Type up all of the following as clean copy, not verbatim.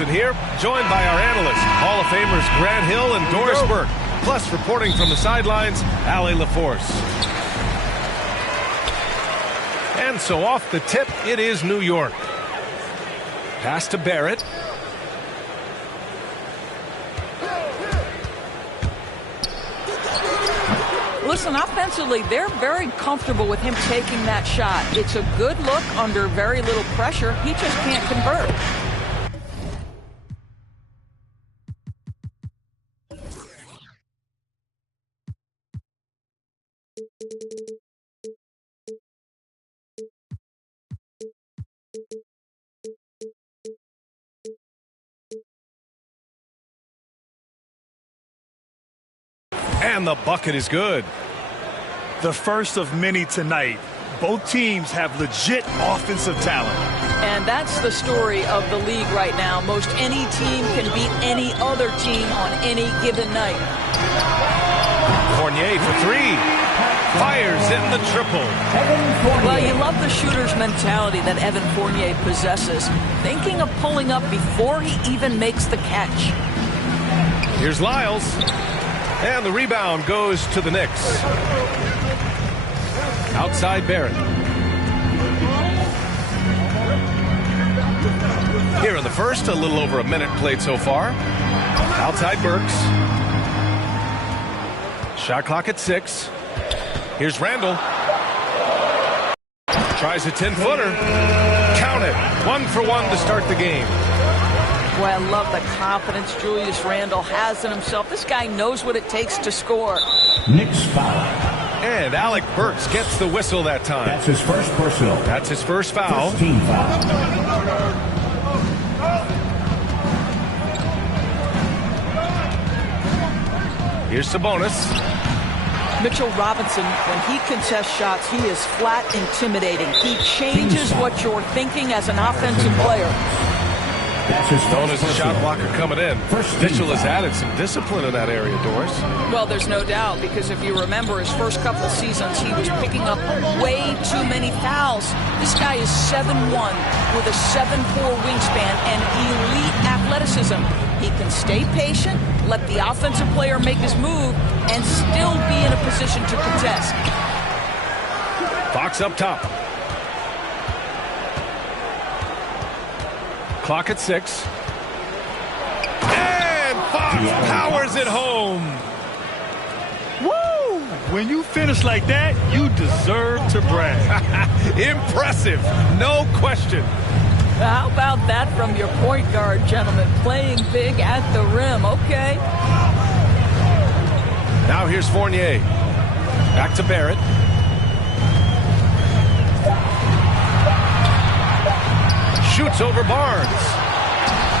Wilson here, joined by our analysts, Hall of Famers Grant Hill and Doris Burke. Plus, reporting from the sidelines, Allie LaForce. And so off the tip, it is New York. Pass to Barrett. Listen, offensively, they're very comfortable with him taking that shot. It's a good look under very little pressure. He just can't convert. And the bucket is good. The first of many tonight. Both teams have legit offensive talent. And that's the story of the league right now. Most any team can beat any other team on any given night. Fournier for three. Fires in the triple. Well, you love the shooter's mentality that Evan Fournier possesses. Thinking of pulling up before he even makes the catch. Here's Lyles. And the rebound goes to the Knicks. Outside Barrett. Here in the first, a little over a minute played so far. Outside Burks. Shot clock at 6. Here's Randall. Tries a 10-footer. Count it. 1 for 1 to start the game. Boy, I love the confidence Julius Randle has in himself. This guy knows what it takes to score. Knicks foul. And Alec Burks gets the whistle that time. That's his first personal. That's his first foul. First team foul. Here's Sabonis. Mitchell Robinson, when he contests shots, he is flat intimidating. He changes what you're thinking as an offensive player. Known as a shot blocker coming in. Mitchell has added some discipline in that area, Doris. Well, there's no doubt, because if you remember his first couple of seasons, he was picking up way too many fouls. This guy is 7'1", with a 7'4" wingspan and elite athleticism. He can stay patient, let the offensive player make his move, and still be in a position to contest. Fox up top. Clock at 6. And Fox powers it home. Woo! When you finish like that, you deserve to brag. Impressive, no question. How about that from your point guard, gentlemen? Playing big at the rim. Okay. Now here's Fournier. Back to Barrett. Shoots over Barnes.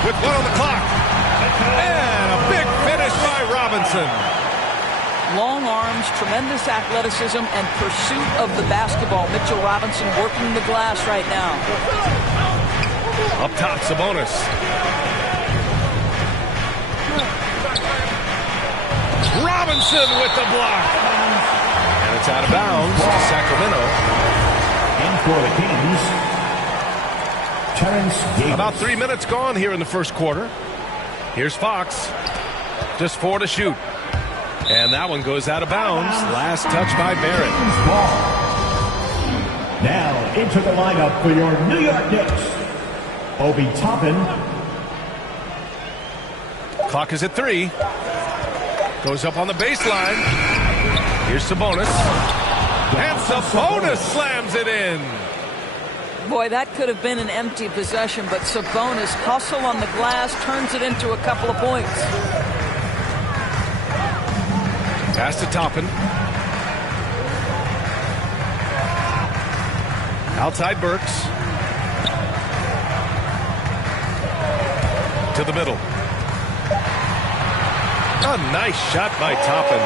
With 1 on the clock. And a big finish by Robinson. Long arms, tremendous athleticism, and pursuit of the basketball. Mitchell Robinson working the glass right now. Up top, Sabonis. Robinson with the block. And it's out of bounds to Sacramento. And for the Kings, Terrence Davis. About 3 minutes gone here in the first quarter. Here's Fox. Just 4 to shoot. And that one goes out of bounds. Last touch by Barrett. Now into the lineup for your New York Knicks, Obi Toppin. Clock is at 3. Goes up on the baseline. Here's Sabonis. And Sabonis slams it in. Boy, that could have been an empty possession, but Sabonis, hustle on the glass, turns it into a couple of points. Pass to Toppin. Outside Burks. To the middle. A nice shot by Toppin.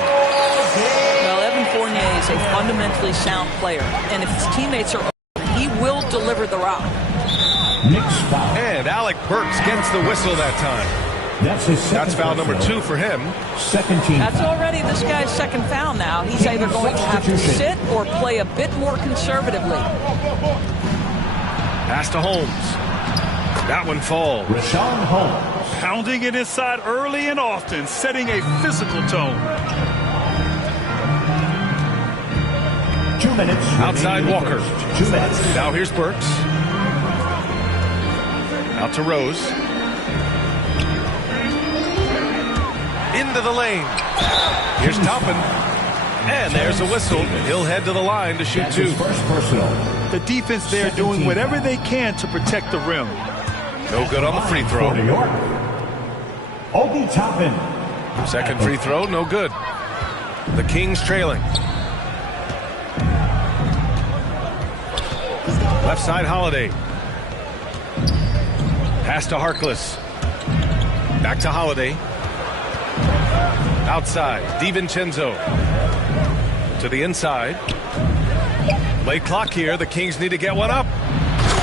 Well, Evan Fournier is a fundamentally sound player, and if his teammates are open, he will deliver the rock. Knicks foul. And Alec Burks gets the whistle that time. That's his second. That's foul number 2 for him. Second team. That's already this guy's second foul now. He's either going to have to sit or play a bit more conservatively. Pass to Holmes. That one falls. Rashawn Holmes. Pounding it inside early and often, setting a physical tone. 2 minutes. Outside Walker. 2 minutes. Now here's Burks. Out to Rose. Into the lane. Here's Toppin. And there's a whistle. He'll head to the line to shoot That's 2. his first personal. The defense there doing whatever they can to protect the rim. No good on the free throw. For New York, Obi Toppin. Second free throw, no good. The Kings trailing. Left side Holiday. Pass to Harkless. Back to Holiday. Outside, DiVincenzo. To the inside. Late clock here. The Kings need to get one up.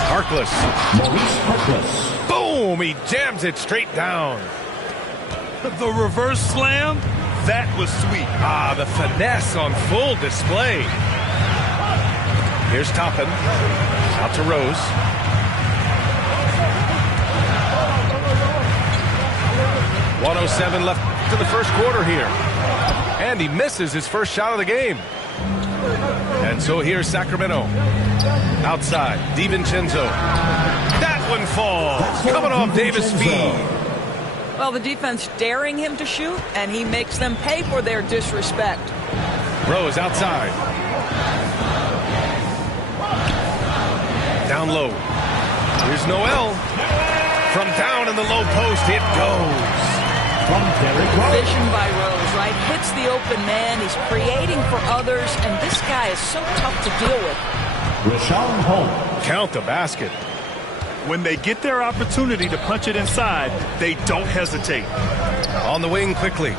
Harkless. Maurice Harkless. Boom! He jams it straight down. The reverse slam, that was sweet. Ah, the finesse on full display. Here's Toppin. Out to Rose. .107 left to the first quarter here. And he misses his first shot of the game. And so here's Sacramento. Outside, DiVincenzo. That one falls. Coming off Davis' feed. Well, the defense daring him to shoot, and he makes them pay for their disrespect. Rose outside. Down low. Here's Noel. From down in the low post, it goes. Vision by Rose, right? Hits the open man. He's creating for others, and this guy is so tough to deal with. Rashawn Holmes. Count the basket. When they get their opportunity to punch it inside, they don't hesitate. On the wing quickly.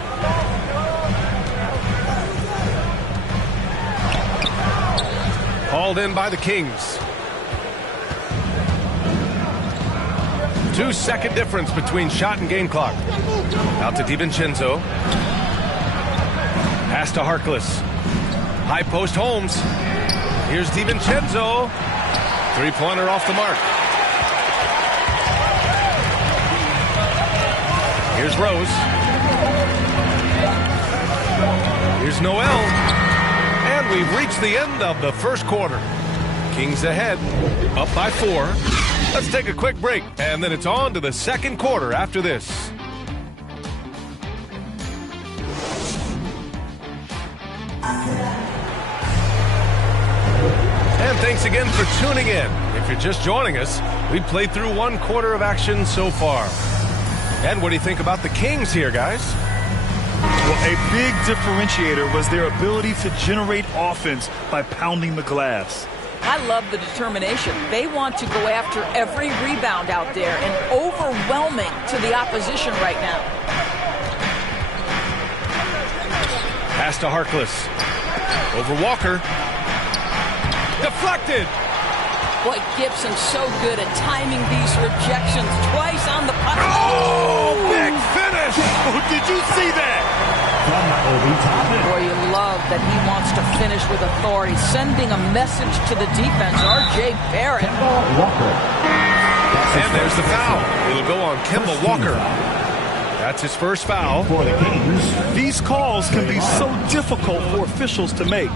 Hauled in by the Kings. 2-second difference between shot and game clock. Out to DiVincenzo. Pass to Harkless. High post Holmes. Here's DiVincenzo. Three-pointer off the mark. Here's Rose. Here's Noel. And we've reached the end of the first quarter. Kings ahead, up by 4. Let's take a quick break, and then it's on to the second quarter after this. And thanks again for tuning in. If you're just joining us, we've played through 1 quarter of action so far. And what do you think about the Kings here, guys? Well, a big differentiator was their ability to generate offense by pounding the glass. I love the determination. They want to go after every rebound out there and overwhelming to the opposition right now. Pass to Harkless. Over Walker. Deflected. Boy, Gibson's so good at timing these rejections. Twice on the puck. Oh, big finish. Oh, did you see that? From Obi Toppin. Boy, you love that he wants to finish with authority, sending a message to the defense. R.J. Barrett. Kemba Walker. And there's the foul. It'll go on Kemba Walker. That's his first foul. For the Kings. These calls can be so difficult for officials to make.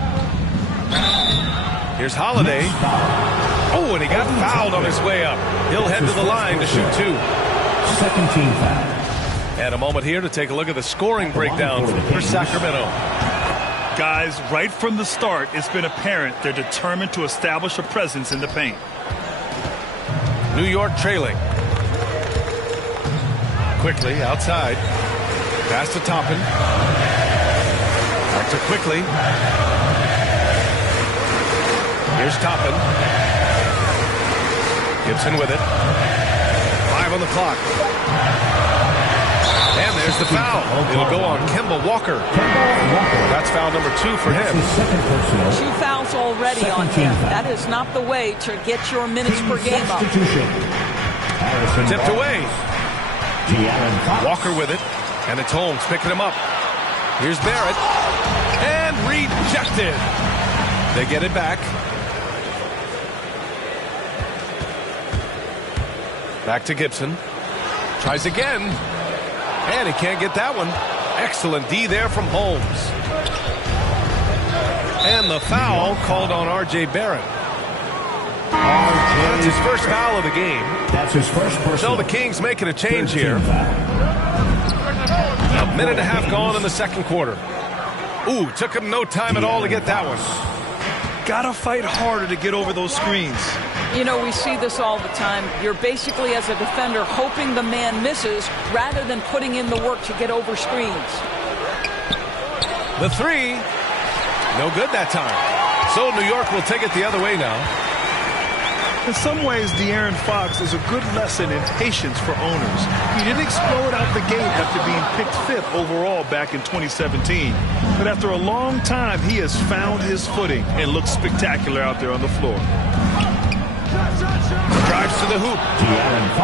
Here's Holiday. Oh, and he got fouled on his way up. He'll head to the line to shoot 2. Second team foul. And a moment here to take a look at the scoring breakdown for Sacramento. Guys, right from the start, it's been apparent they're determined to establish a presence in the paint. New York trailing. Quickly outside. Pass to Toppin. Back to Quickly. Here's Toppin. Gibson with it. 5 on the clock. And there's the foul. It'll go on Kemba Walker. That's foul number 2 for him. 2 fouls already on him. That is not the way to get your minutes per game up. Tipped away. Walker with it. And it's Holmes picking him up. Here's Barrett. And rejected. They get it back. They get Back to Gibson. Tries again. And he can't get that one. Excellent D there from Holmes. And the foul called on R.J. Barrett. That's his first foul of the game. That's his first personal. So the Kings making a change here. A minute and a half gone in the second quarter. Ooh, took him no time at all to get that one. Gotta fight harder to get over those screens. You know, we see this all the time. You're basically, as a defender, hoping the man misses rather than putting in the work to get over screens. The three, no good that time. So New York will take it the other way now. In some ways, De'Aaron Fox is a good lesson in patience for owners. He didn't explode out the gate after being picked 5th overall back in 2017. But after a long time, he has found his footing and looks spectacular out there on the floor. Drives to the hoop.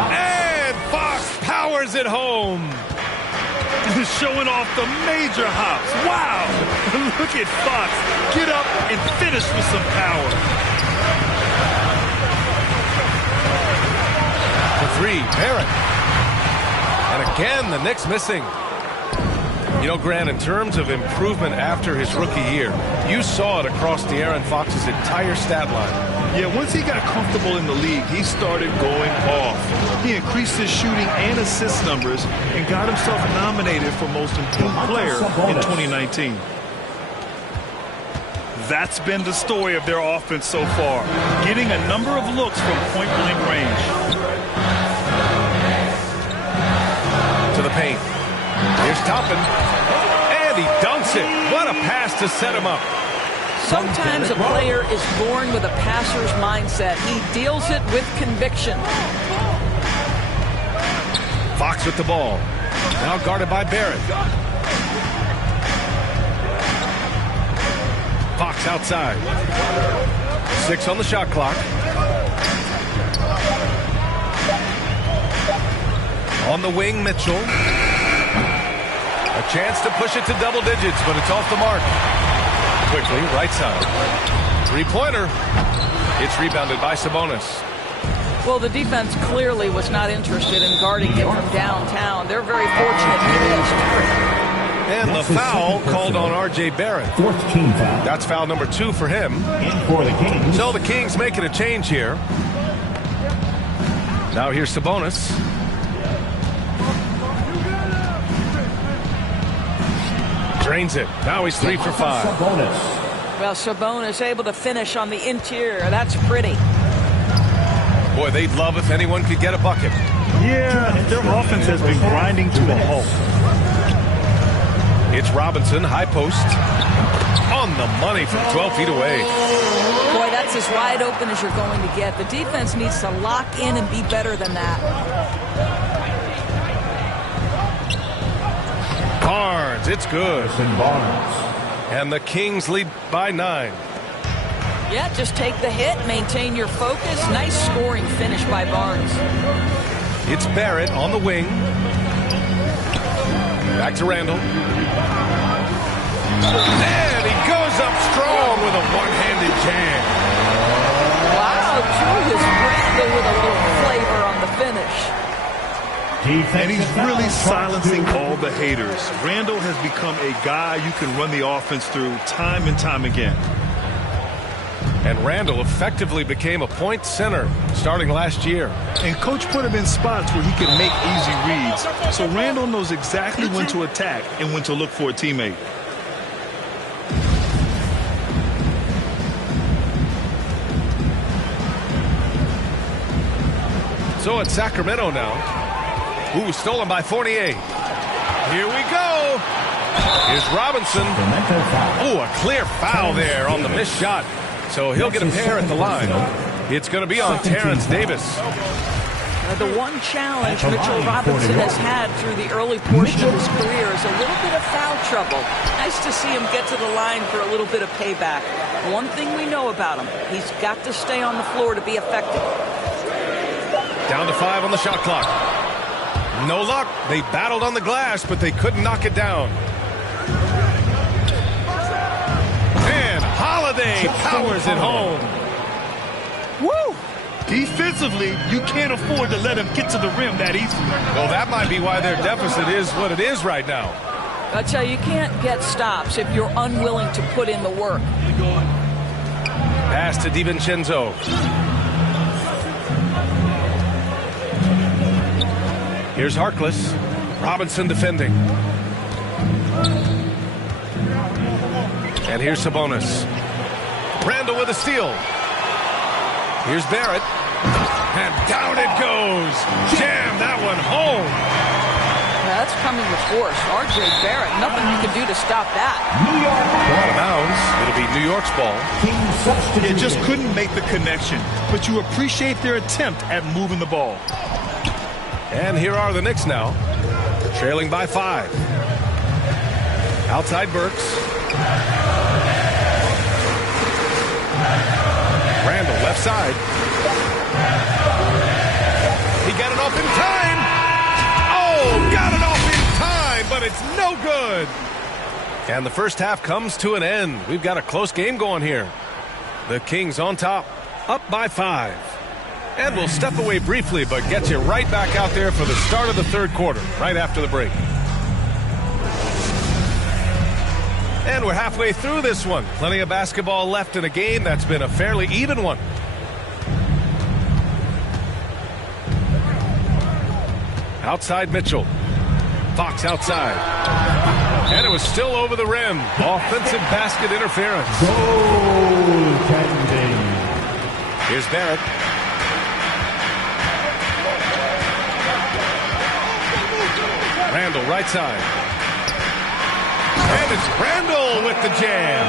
And Fox powers it home. Showing off the major hops. Wow! Look at Fox. Get up and finish with some power. The three, Barrett. And again, the Knicks missing. You know, Grant, in terms of improvement after his rookie year, you saw it across De'Aaron Fox's entire stat line. Yeah, once he got comfortable in the league, he started going off. He increased his shooting and assist numbers and got himself nominated for Most Improved Player in 2019. That's been the story of their offense so far, getting a number of looks from point-blank range. To the paint. Here's Toppin. And he dunks it. What a pass to set him up. Sometimes a player is born with a passer's mindset. He deals it with conviction. Fox with the ball. Now guarded by Barrett. Fox outside. 6 on the shot clock. On the wing, Mitchell. A chance to push it to double digits, but it's off the mark. Quickly, right side. Three-pointer. It's rebounded by Sabonis. Well, the defense clearly was not interested in guarding him from downtown. They're very fortunate he missed. And the foul called on R.J. Barrett. 4th team foul. That's foul number 2 for him. And for the Kings. So the Kings making a change here. Now here's Sabonis. Drains it. Now he's 3 for 5. Sabonis. Well, Sabonis able to finish on the interior. That's pretty. Boy, they'd love if anyone could get a bucket. Yeah, their offense has been grinding to a halt. It's Robinson, high post. On the money from 12 feet away. Boy, that's as wide open as you're going to get. The defense needs to lock in and be better than that. Barnes, it's good. Barnes. And the Kings lead by 9. Yeah, just take the hit, maintain your focus. Nice scoring finish by Barnes. It's Barrett on the wing. Back to Randall. And he goes up strong with a one-handed jam. Wow, Julius Randle with a little flavor on the finish. And he's really silencing all the haters. Randall has become a guy you can run the offense through time and time again. And Randall effectively became a point center starting last year. And coach put him in spots where he can make easy reads. So Randall knows exactly when to attack and when to look for a teammate. So it's Sacramento now. Ooh, stolen by Fournier. Here we go. Here's Robinson. Ooh, a clear foul there on the missed shot. So he'll get a pair at the line. It's going to be on Terrence Davis. The one challenge Mitchell Robinson has had through the early portion of his career is a little bit of foul trouble. Nice to see him get to the line for a little bit of payback. One thing we know about him, he's got to stay on the floor to be effective. Down to 5 on the shot clock. No luck. They battled on the glass, but they couldn't knock it down. And Holiday powers it home. Woo! Defensively, you can't afford to let him get to the rim that easily. Well, that might be why their deficit is what it is right now. I tell you can't get stops if you're unwilling to put in the work. Pass to DiVincenzo. Here's Harkless. Robinson defending. And here's Sabonis. Randall with a steal. Here's Barrett. And down it goes. Jam that one home. Now that's coming with force. R.J. Barrett, nothing you can do to stop that. Out of bounds. It'll be New York's ball. It just couldn't make the connection, but you appreciate their attempt at moving the ball. And here are the Knicks now, trailing by 5. Outside Burks. Randall left side. He got it off in time. Oh, got it off in time, but it's no good. And the first half comes to an end. We've got a close game going here. The Kings on top, up by 5. And we'll step away briefly, but get you right back out there for the start of the third quarter, right after the break. And we're halfway through this one. Plenty of basketball left in a game that's been a fairly even one. Outside Mitchell. Fox outside. And it was still over the rim. Offensive basket interference. Goaltending. Here's Barrett. Randall right side. And it's Randall with the jam.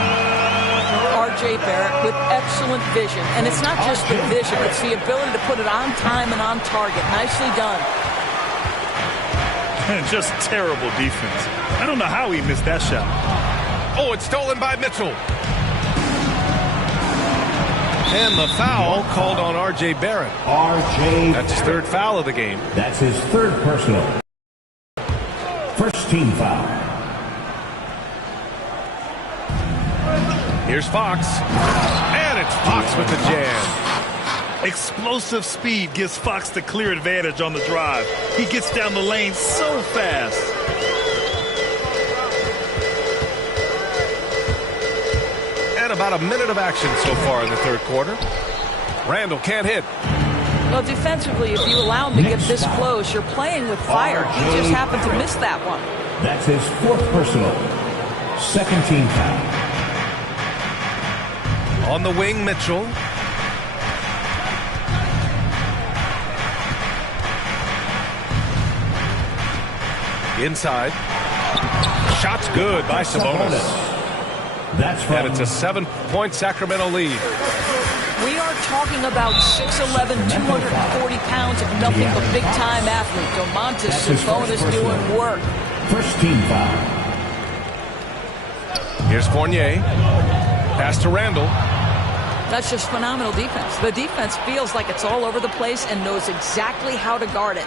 R.J. Barrett with excellent vision. And it's not just the vision, it's the ability to put it on time and on target. Nicely done. And just terrible defense. I don't know how he missed that shot. Oh, it's stolen by Mitchell. And the foul called on R.J. Barrett. R.J. That's his third foul of the game. That's his third personal. First team foul. Here's Fox. And it's Fox with the jam. Explosive speed gives Fox the clear advantage on the drive. He gets down the lane so fast. And about a minute of action so far in the third quarter. Randall can't hit. Well, defensively, if you allow him to get this close, you're playing with fire. He just happened to miss that one. That's his fourth personal. Second team foul. On the wing, Mitchell. Inside. Shot's good by Sabonis. That's from... And it's a 7-point Sacramento lead. We are talking about 6'11", 240 pounds of nothing but big-time athlete. Domantas Sabonis doing work. First team foul. Here's Fournier. Pass to Randall. That's just phenomenal defense. The defense feels like it's all over the place and knows exactly how to guard it.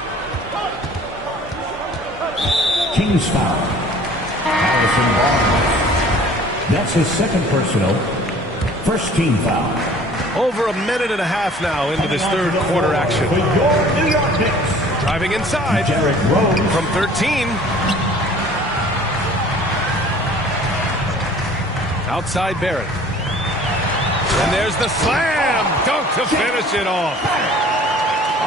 Kings foul. Harrison Barnes. That's his second personal. First team foul. Over a minute and a half now into this third quarter action. For your New York Knicks. Driving inside Derrick Rose. from 13. Outside Barrett. And there's the slam dunk to finish it off.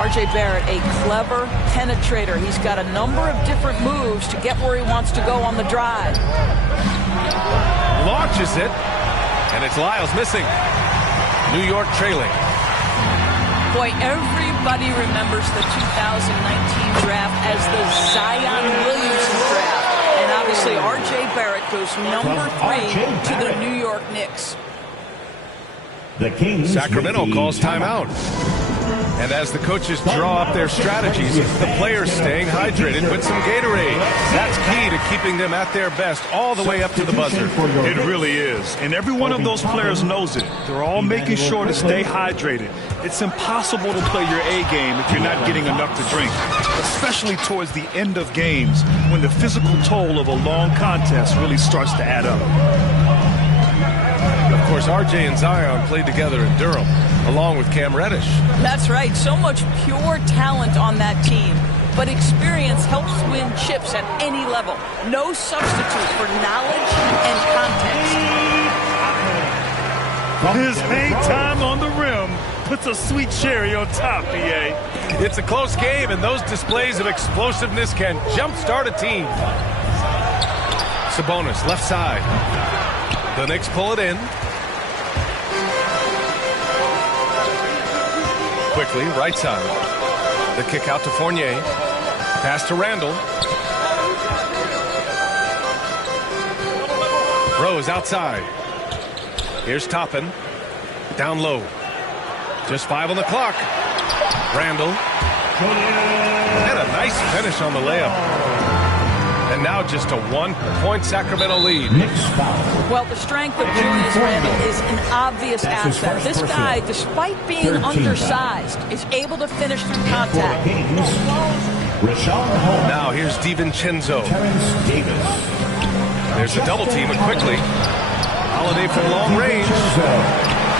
R.J. Barrett, a clever penetrator. He's got a number of different moves to get where he wants to go on the drive. Launches it, and it's Lyles missing. New York trailing. Boy, everybody remembers the 2019 draft as the Zion Williamson draft. And obviously, R.J. Barrett goes number 3 to the New York Knicks. The Kings. Sacramento calls timeout. And as the coaches draw up their strategies, the players staying hydrated with some Gatorade. That's key to keeping them at their best all the way up to the buzzer. It really is. And every one of those players knows it. They're all making sure to stay hydrated. It's impossible to play your A game if you're not getting enough to drink, especially towards the end of games when the physical toll of a long contest really starts to add up. Of course, RJ and Zion played together in Durham. along with Cam Reddish. That's right. So much pure talent on that team. But experience helps win chips at any level. No substitute for knowledge and context. His hang time on the rim puts a sweet cherry on top, BA. It's a close game, and those displays of explosiveness can jumpstart a team. Sabonis, left side. The Knicks pull it in. Quickly, right side. The kick out to Fournier. Pass to Randall. Rose outside. Here's Toppin. Down low. Just 5 on the clock. Randall. And a nice finish on the layup. And now just a 1-point Sacramento lead. Well, the strength of Julius Randle is an obvious asset. This guy, despite being undersized, is able to finish through contact. Now here's DiVincenzo. There's a double team, and quickly. Holiday from long range.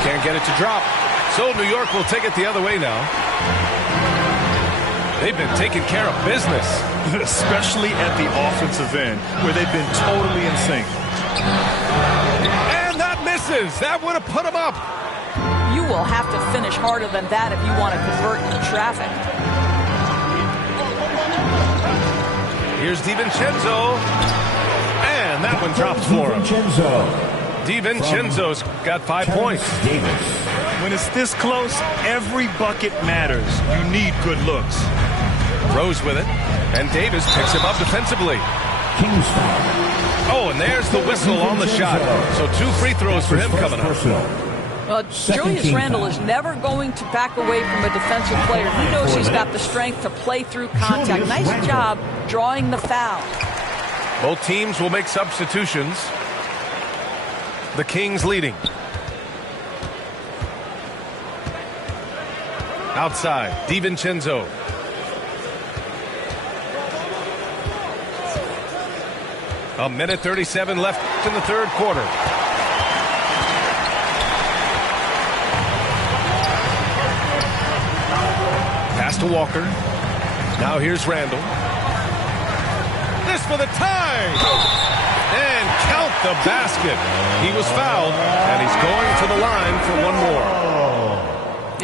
Can't get it to drop. So New York will take it the other way now. They've been taking care of business. Especially at the offensive end, where they've been totally in sync. And that misses. That would have put him up. You will have to finish harder than that if you want to convert in traffic. Here's DiVincenzo. And that one drops for him. DiVincenzo's got 5 points. When it's this close, every bucket matters. You need good looks. Rose with it. And Davis picks him up defensively. Oh, and there's the whistle on the shot. So 2 free throws for him coming up. Well, Julius Randle is never going to back away from a defensive player. He knows he's got the strength to play through contact. Nice job drawing the foul. Both teams will make substitutions. The Kings leading. Outside, DiVincenzo. A minute 37 left in the third quarter. Pass to Walker. Now here's Randall. This for the tie! And count the basket. He was fouled, and he's going to the line for one more.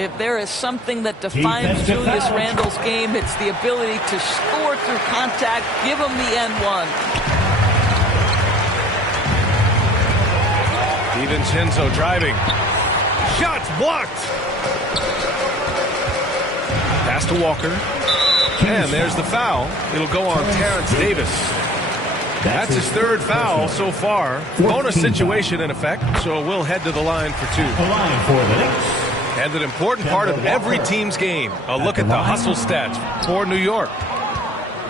If there is something that defines Julius Randle's game, it's the ability to score through contact. Give him the N1. DiVincenzo driving. Shots blocked. Pass to Walker. And there's the foul. It'll go on Terrence Davis. That's his third foul so far. Bonus situation in effect, so we'll head to the line for 2. The line for the Knicks. And an important part of every team's game. A look at the hustle stats for New York.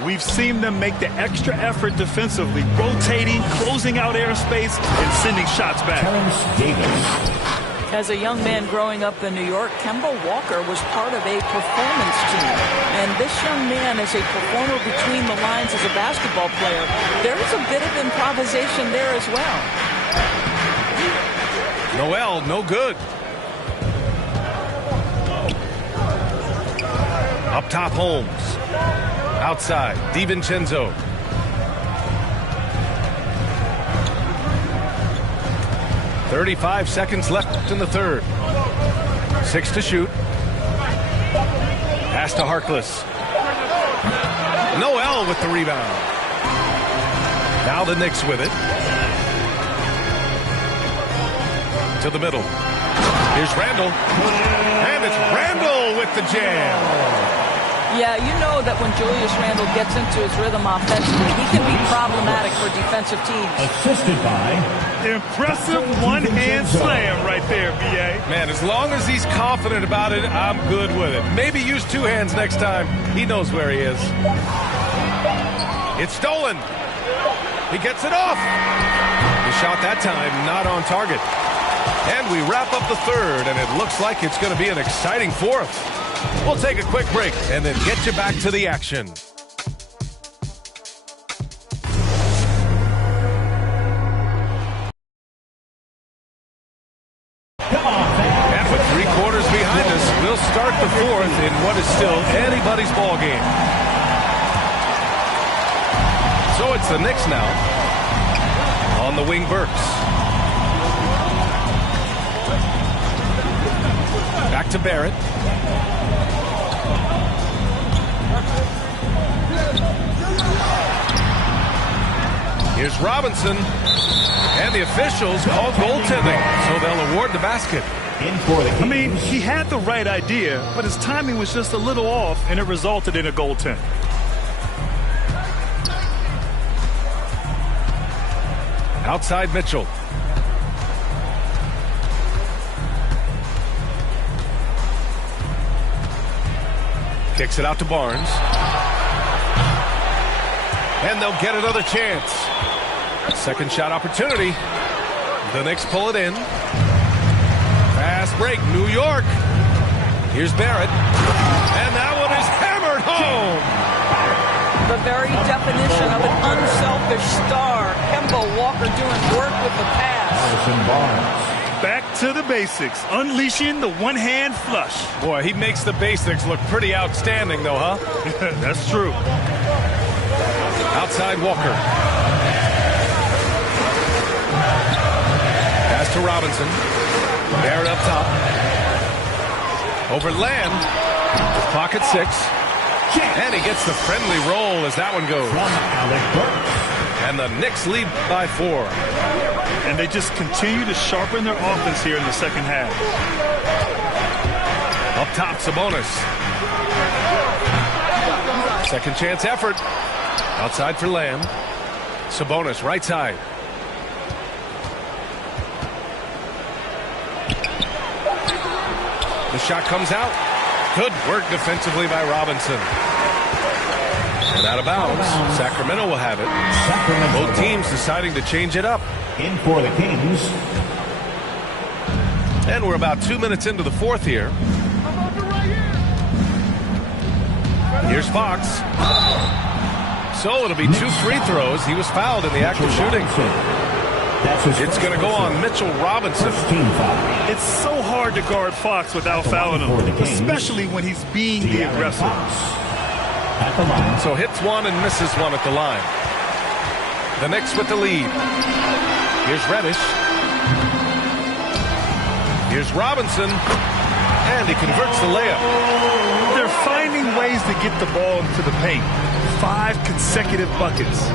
We've seen them make the extra effort defensively, rotating, closing out airspace, and sending shots back. Terrence Davis. As a young man growing up in New York, Kemba Walker was part of a performance team. And this young man is a performer between the lines as a basketball player. There is a bit of improvisation there as well. Noel, no good. Up top, Holmes. Outside, DiVincenzo. .35 seconds left in the third. 6 to shoot. Pass to Harkless. Noel with the rebound. Now the Knicks with it. To the middle. Here's Randall. And it's Randall with the jam. Yeah, you know that when Julius Randle gets into his rhythm offensively, he can be problematic for defensive teams. Assisted by... Impressive one-hand slam right there, B.A. Man, as long as he's confident about it, I'm good with it. Maybe use 2 hands next time. He knows where he is. It's stolen. He gets it off. The shot that time not on target. And we wrap up the third, and it looks like it's going to be an exciting fourth. We'll take a quick break and then get you back to the action. And with 3 quarters behind So it's the Knicks now. On the wing, Burks. Back to Barrett. Here's Robinson. And the officials call goaltending, so they'll award the basket. I mean, he had the right idea, but his timing was just a little off, and it resulted in a goaltend. Outside Mitchell. Kicks it out to Barnes. And they'll get another chance. Second shot opportunity. The Knicks pull it in. Fast break, New York. Here's Barrett. And that one is hammered home. The very definition of an unselfish star. Kemba Walker doing work with the pass. Back to the basics, unleashing the one-hand flush. Boy, he makes the basics look pretty outstanding, though, huh? That's true. Outside Walker. Pass to Robinson. Barrett up top. Over Land. Clock at 6. And he gets the friendly roll as that one goes. And the Knicks lead by 4. And they just continue to sharpen their offense here in the second half. Up top, Sabonis. Second chance effort. Outside for Lamb. Sabonis, right side. The shot comes out. Good work defensively by Robinson. And out of bounds. Sacramento will have it. Both teams deciding to change it up. In for the Kings. And we're about 2 minutes into the fourth here. Here's Fox. So it'll be 2 free throws. He was fouled in the act of shooting. It's going to go on Mitchell Robinson. It's so hard to guard Fox without fouling him, especially when he's being the aggressor. So hits one and misses one at the line. The Knicks with the lead. Here's Reddish. Here's Robinson. And he converts the layup. They're finding ways to get the ball into the paint. 5 consecutive buckets.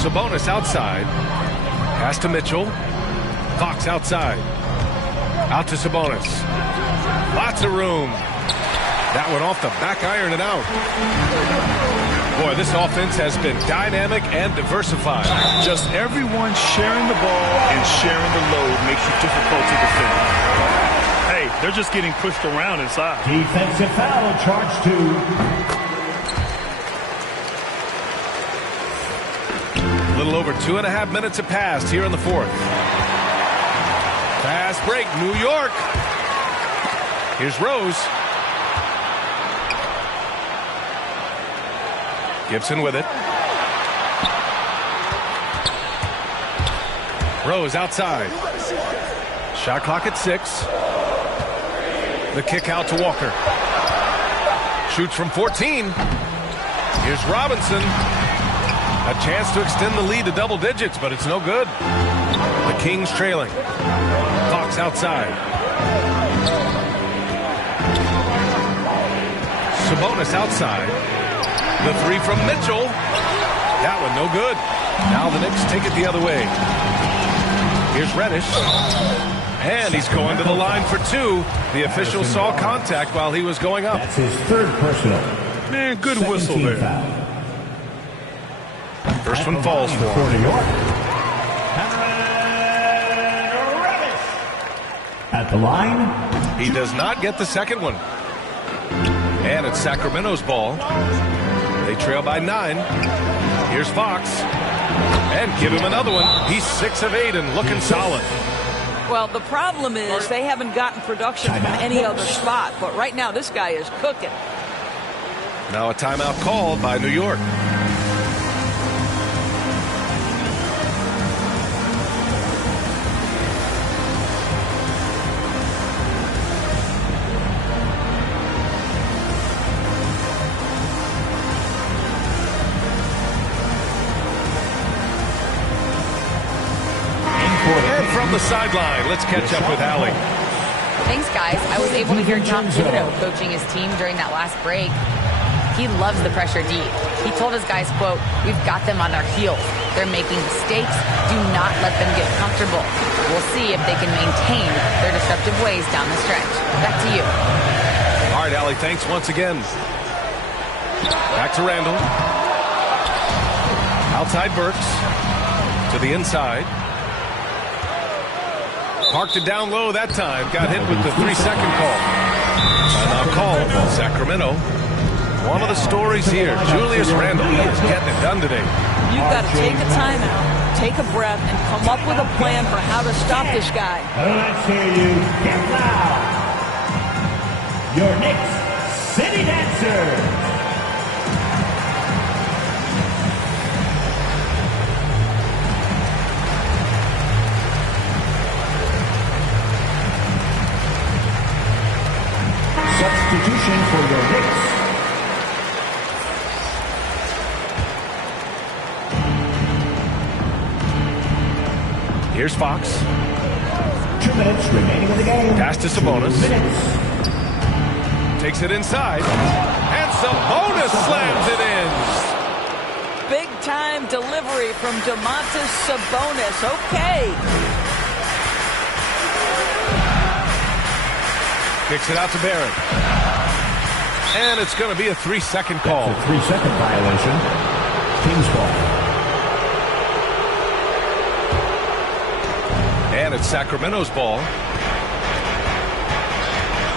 Sabonis outside. Pass to Mitchell. Fox outside. Out to Sabonis. Lots of room. That one off the back iron and out. Boy, this offense has been dynamic and diversified. Just everyone sharing the ball and sharing the load makes it difficult to defend. Hey, they're just getting pushed around inside. Defensive foul, charge 2. A little over 2.5 minutes have passed here in the fourth. Fast break, New York. Here's Rose. Gibson with it. Rose outside. Shot clock at 6. The kick out to Walker. Shoots from 14. Here's Robinson. A chance to extend the lead to double digits, but it's no good. The Kings trailing. Fox outside. Sabonis outside. The 3 from Mitchell. That one no good. Now the Knicks take it the other way. Here's Reddish. And he's going to the line for 2. The official saw contact while he was going up. That's his 3rd personal. Man, good whistle there. Foul. First one falls for him. New York. At the line. He does not get the second one. And it's Sacramento's ball. They trail by 9. Here's Fox. And give him another one. He's 6 of 8 and looking solid. Well, the problem is they haven't gotten production from any other spot. But right now, this guy is cooking. Now a timeout called by New York. the sideline. Let's catch up with Allie. Thanks, guys. I was able to hear Tom Thibodeau coaching his team during that last break. He loves the pressure deep. He told his guys, quote, "We've got them on their heels. They're making mistakes. Do not let them get comfortable. We'll see if they can maintain their disruptive ways down the stretch." Back to you. All right, Allie, thanks once again. Back to Randall. Outside Burks. To the inside. Parked it down low that time. Got hit with the 3-second call. Timeout call, Sacramento. One of the stories here, Julius Randle is getting it done today. You've got to take a timeout, take a breath, and come up with a plan for how to stop this guy. Let's hear you get loud. Your Knicks City Dancers. Substitution for your Knicks. Here's Fox. 2 minutes remaining in the game. Pass to Sabonis. 2 minutes. Takes it inside. And Sabonis slams it in. Big-time delivery from Domantas Sabonis. Okay. Kicks it out to Barrett. And it's going to be a 3-second call. That's a 3-second violation. Kings ball. And it's Sacramento's ball.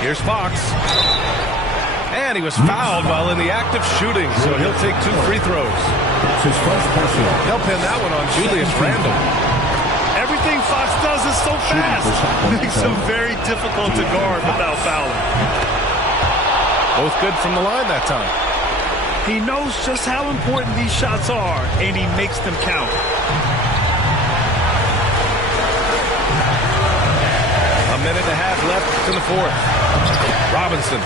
Here's Fox. And he was fouled while in the act of shooting, so he'll take 2 free throws. That's his first personal. They'll pin that one on Julius Randle. Everything Fox does is so fast. Makes him very difficult to guard without fouling. Both good from the line that time. He knows just how important these shots are, and he makes them count. A minute and a half left in the fourth. Robinson.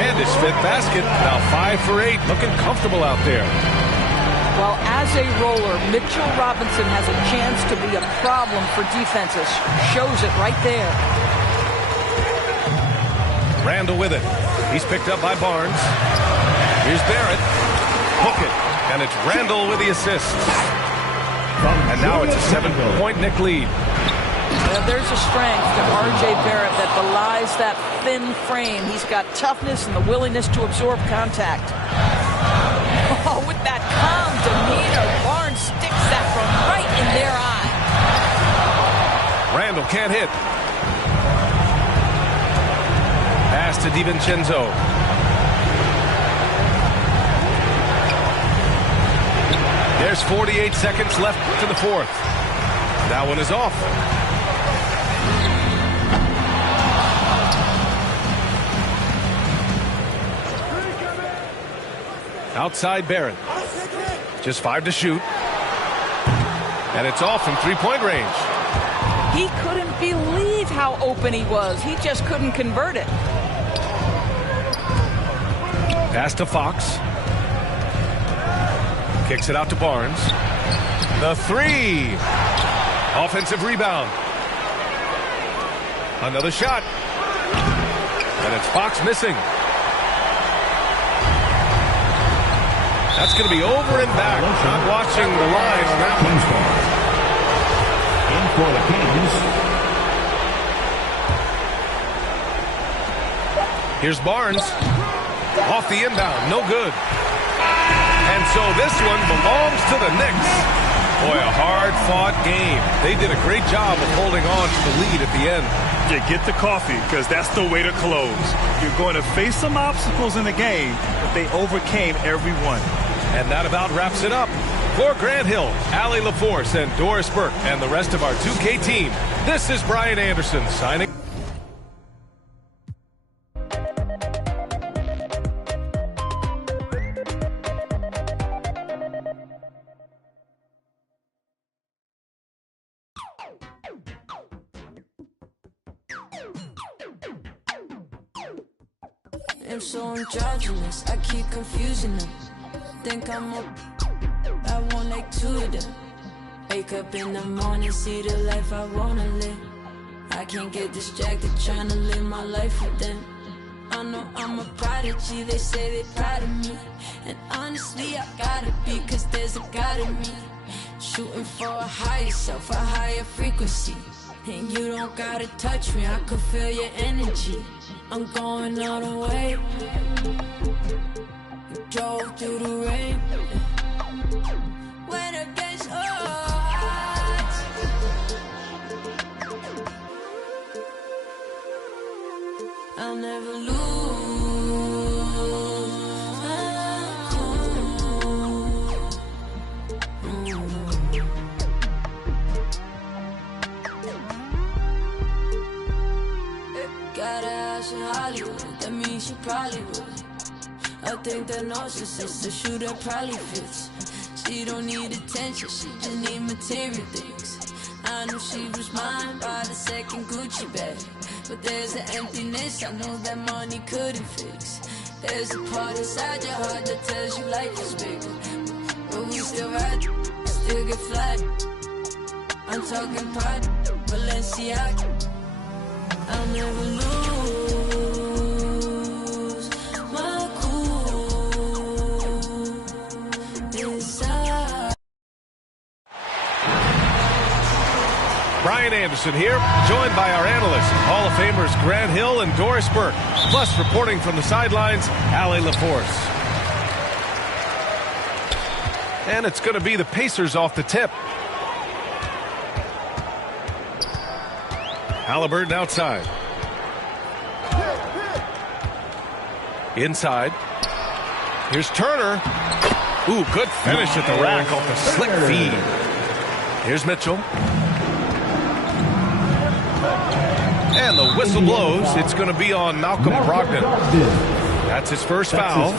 And his 5th basket. Now 5 for 8. Looking comfortable out there. Well, as a roller, Mitchell Robinson has a chance to be a problem for defenses. Shows it right there. Randle with it. He's picked up by Barnes. Here's Barrett. Hook it. And it's Randle with the assist. And now it's a 7-point Knick lead. Well, there's a strength to R.J. Barrett that belies that thin frame. He's got toughness and the willingness to absorb contact. Oh, with that calm demeanor, Barnes sticks that from right in their eye. Randle can't hit. Pass to DiVincenzo. There's 48 seconds left to the fourth. That one is off. Outside Barrett. Just 5 to shoot. And it's off from 3-point range. He couldn't believe how open he was. He just couldn't convert it. Pass to Fox. Kicks it out to Barnes. The 3. Offensive rebound. Another shot. And it's Fox missing. That's going to be over and back. Not watching the line on that one. In for the Kings. Here's Barnes. Off the inbound. No good. And so this one belongs to the Knicks. Boy, a hard-fought game. They did a great job of holding on to the lead at the end. Yeah, get the coffee, because that's the way to close. You're going to face some obstacles in the game, but they overcame every one. And that about wraps it up. For Grant Hill, Allie LaForce, and Doris Burke, and the rest of our 2K team, this is Brian Anderson signing. I'm so androgynous, I keep confusing them. Think I'm a I want like 2 of them. Wake up in the morning, see the life I wanna live. I can't get distracted trying to live my life with them. I know I'm a prodigy, they say they proud of me. And honestly, I gotta be, cause there's a God in me. Shooting for a higher self, a higher frequency. And you don't gotta touch me, I could feel your energy. I'm going all the way. Drove through the rain. When it gets hot, I'll never lose. Got a house in Hollywood, that means she probably would. I think that narcissist, the shoe that probably fits. She don't need attention, she just need material things. I knew she was mine by the second Gucci bag. But there's an emptiness I know that money couldn't fix. There's a part inside your heart that tells you life is bigger. But we still ride, still get flat. I'm talking pride, Balenciaga. I'll never lose my cool inside. Brian Anderson here, joined by our analysts, Hall of Famers Grant Hill and Doris Burke. Plus, reporting from the sidelines, Allie LaForce. And it's going to be the Pacers off the tip. Halliburton outside. Inside. Here's Turner. Ooh, good finish at the rack off the slick feed. Here's Mitchell. And the whistle blows. It's going to be on Malcolm Brogdon. That's his first foul.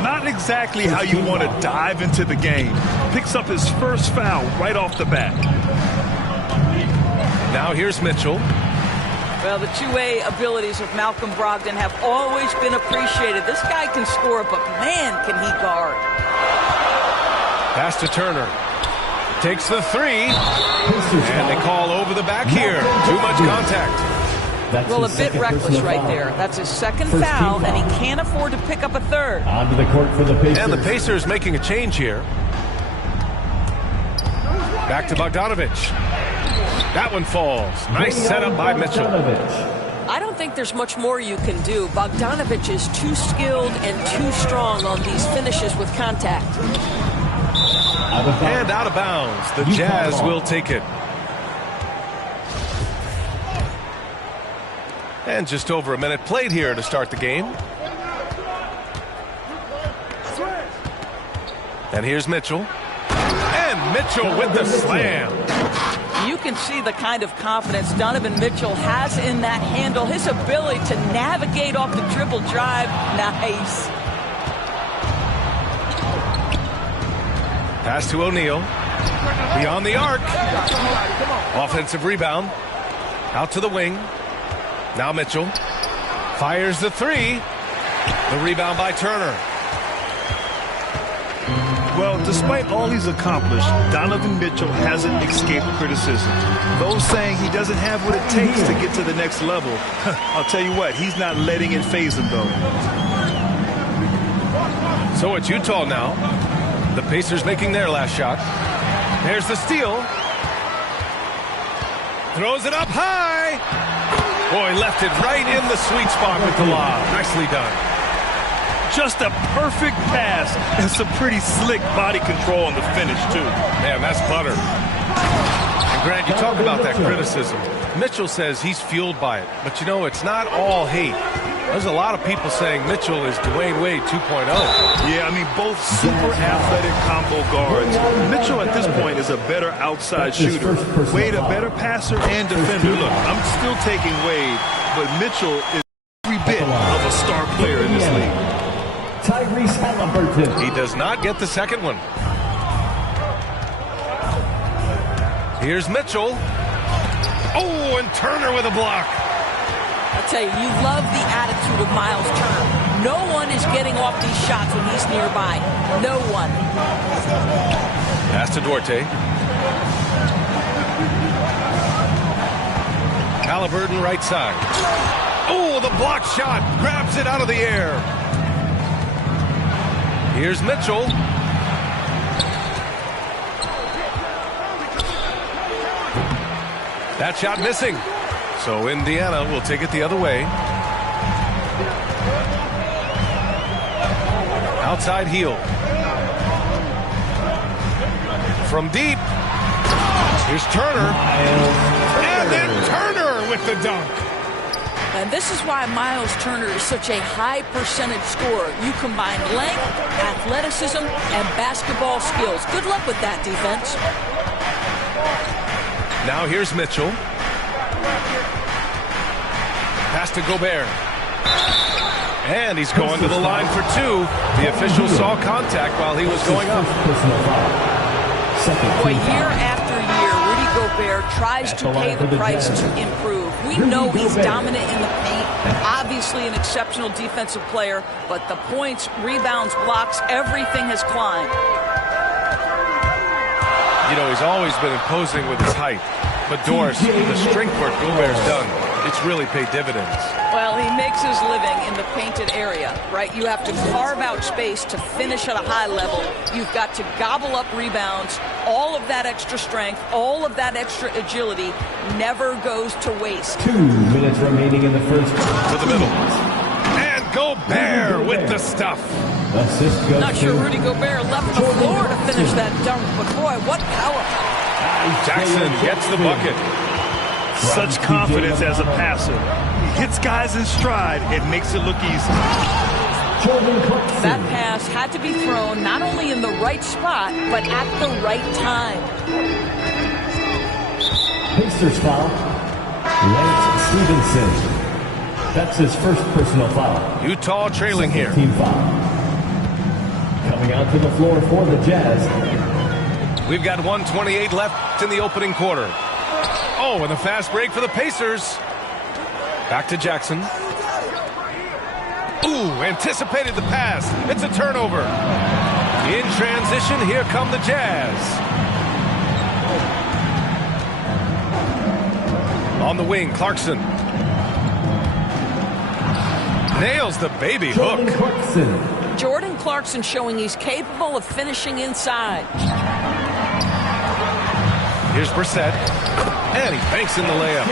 Not exactly how you want to dive into the game. Picks up his first foul right off the bat. Now here's Mitchell. Well, the two-way abilities of Malcolm Brogdon have always been appreciated. This guy can score, but man, can he guard. Pass to Turner. Takes the three. And they call over the back here. Too much contact. Well, a bit reckless right there. That's his second foul, and he can't afford to pick up a third. Onto the court for the Pacers. And the Pacers making a change here. Back to Bogdanovich. That one falls. Nice setup by Mitchell. I don't think there's much more you can do. Bogdanovich is too skilled and too strong on these finishes with contact. And out of bounds. The Jazz will take it. And just over a minute played here to start the game. And here's Mitchell. And Mitchell with the slam. You can see the kind of confidence Donovan Mitchell has in that handle. His ability to navigate off the dribble drive. Nice. Pass to O'Neal. Beyond the arc. Offensive rebound. Out to the wing. Now Mitchell. Fires the three. The rebound by Turner. Well, despite all he's accomplished, Donovan Mitchell hasn't escaped criticism. Those saying he doesn't have what it takes to get to the next level, I'll tell you what, he's not letting it faze him, though. So it's Utah now. The Pacers making their last shot. There's the steal. Throws it up high. Boy, left it right in the sweet spot with the lob. Nicely done. Just a perfect pass and some pretty slick body control on the finish, too. Man, that's butter. And Grant, you talk about that criticism. Mitchell says he's fueled by it. But, you know, it's not all hate. There's a lot of people saying Mitchell is Dwayne Wade 2.0. Yeah, I mean, both super athletic combo guards. Mitchell at this point is a better outside shooter. Wade a better passer and defender. Look, I'm still taking Wade, but Mitchell is every bit of a star player in this league. Tyrese Halliburton. He does not get the second one. Here's Mitchell. Oh, and Turner with a block. I'll tell you, you love the attitude of Miles Turner. No one is getting off these shots when he's nearby. No one. Pass to Duarte. Halliburton right side. Oh, the block shot. Grabs it out of the air. Here's Mitchell. That shot missing. So Indiana will take it the other way. Outside heel. From deep. Here's Turner. And then Turner with the dunk. And this is why Miles Turner is such a high percentage scorer. You combine length, athleticism, and basketball skills. Good luck with that, defense. Now here's Mitchell. Pass to Gobert. And he's going to the line for two. The official saw contact while he was going up. Boy, year after year, Rudy Gobert tries to pay the price to improve. We know he's dominant in the paint, obviously an exceptional defensive player, but the points, rebounds, blocks, everything has climbed. You know, he's always been imposing with his height. But Doris, the strength work Gobert's done, it's really paid dividends. Well, he makes his living in the painted area, right? You have to carve out space to finish at a high level. You've got to gobble up rebounds. All of that extra strength, all of that extra agility never goes to waste. 2 minutes remaining in the first. To the middle. And Gobert with the stuff. Assist goes Not sure Rudy Gobert left the floor to finish that dunk, but boy, what power. Jackson gets the bucket. Such confidence as a passer. He hits guys in stride. It makes it look easy. That pass had to be thrown not only in the right spot, but at the right time. Pacers foul. Lance Stevenson. That's his first personal foul. Utah trailing here. Team foul. Coming out to the floor for the Jazz. We've got 1:28 left in the opening quarter. Oh, and a fast break for the Pacers. Back to Jackson. Ooh, anticipated the pass. It's a turnover. In transition, here come the Jazz. On the wing, Clarkson. Nails the baby hook. Jordan Clarkson showing he's capable of finishing inside. Here's Brissett. And he banks in the layup.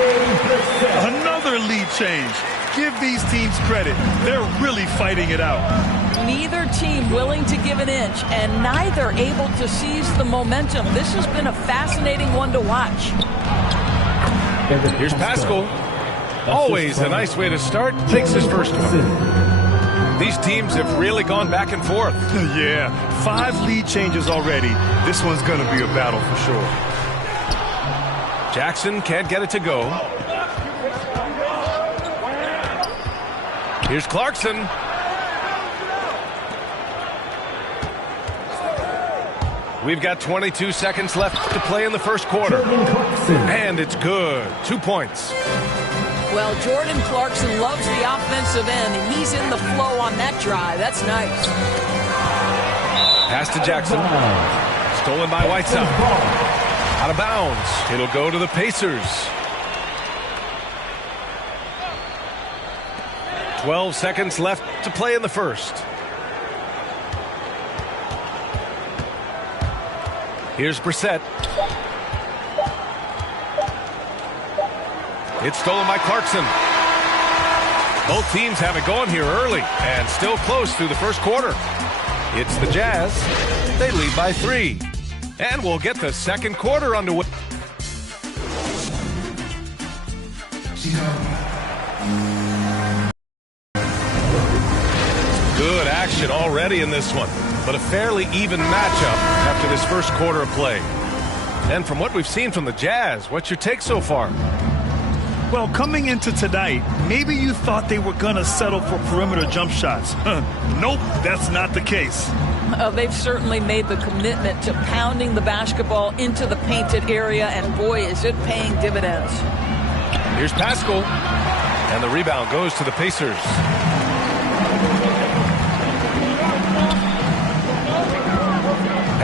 Another lead change. Give these teams credit. They're really fighting it out. Neither team willing to give an inch, and neither able to seize the momentum. This has been a fascinating one to watch. Here's Pascal. Always a nice way to start. Takes his first one. These teams have really gone back and forth. Yeah, 5 lead changes already. This one's going to be a battle for sure. Jackson can't get it to go. Here's Clarkson. We've got 22 seconds left to play in the first quarter. And it's good. 2 points. Well, Jordan Clarkson loves the offensive end, and he's in the flow on that drive. That's nice. Pass to Jackson. Stolen by Whiteside. Out of bounds. It'll go to the Pacers. 12 seconds left to play in the first. Here's Brissett. It's stolen by Clarkson. Both teams have it going here early and still close through the first quarter. It's the Jazz. They lead by 3. And we'll get the second quarter underway. Good action already in this one, but a fairly even matchup after this first quarter of play. And from what we've seen from the Jazz, what's your take so far? Well, coming into tonight, maybe you thought they were going to settle for perimeter jump shots. Nope, that's not the case. They've certainly made the commitment to pounding the basketball into the painted area, and boy, is it paying dividends. Here's Pascal, and the rebound goes to the Pacers.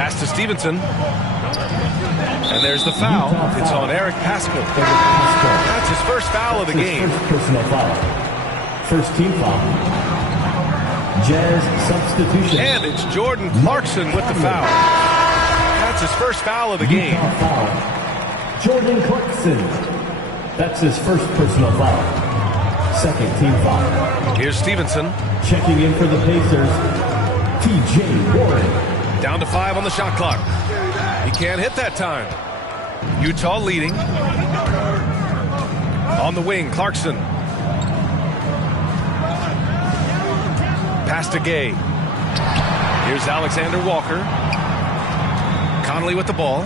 Pass to Stevenson. And there's the foul. It's on Eric Paschal. That's his first foul of the game. First personal foul. First team foul. Jazz substitution. And it's Jordan Clarkson with the foul. That's his first foul of the game. Foul. Jordan Clarkson. That's his first personal foul. Second team foul. Here's Stevenson. Checking in for the Pacers, T.J. Warren. Down to 5 on the shot clock. He can't hit that time. Utah leading. On the wing, Clarkson. Pass to Gay. Here's Alexander Walker. Conley with the ball.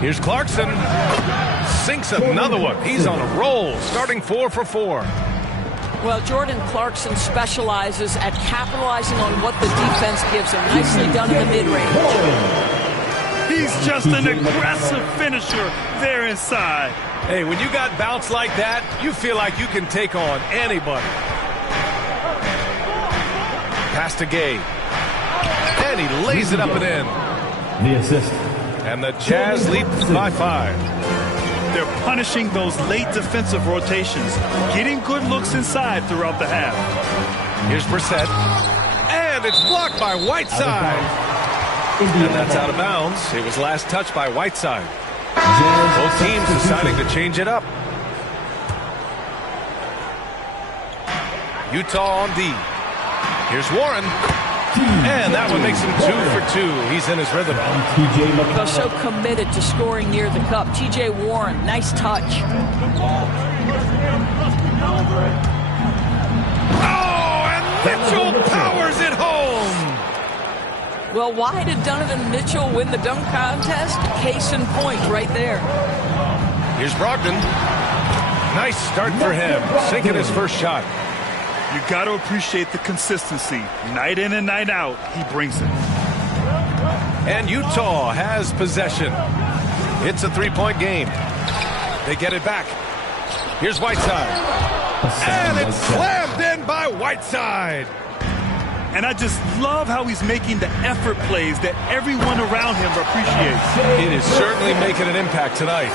Here's Clarkson. Sinks another one. He's on a roll, starting 4 for 4. Well, Jordan Clarkson specializes at capitalizing on what the defense gives him. Nicely done in the mid-range. He's just an aggressive finisher there inside. Hey, when you got bounce like that, you feel like you can take on anybody. Pass to Gay. And he lays it up and in. The assist. And the Jazz lead by 5. They're punishing those late defensive rotations, getting good looks inside throughout the half. Here's Brissett. And it's blocked by Whiteside. And that's out of bounds. It was last touched by Whiteside. Both teams deciding to change it up. Utah on D. Here's Warren. And that one makes him 2 for 2. He's in his rhythm. They're so committed to scoring near the cup. T.J. Warren, nice touch. Oh, and Mitchell powers it home. Well, why did Donovan Mitchell win the dunk contest? Case in point right there. Here's Brogdon. Nice start for him. Sinking his first shot. You got to appreciate the consistency. Night in and night out, he brings it. And Utah has possession. It's a 3-point game. They get it back. Here's Whiteside. And it's slammed in by Whiteside. And I just love how he's making the effort plays that everyone around him appreciates. It is certainly making an impact tonight.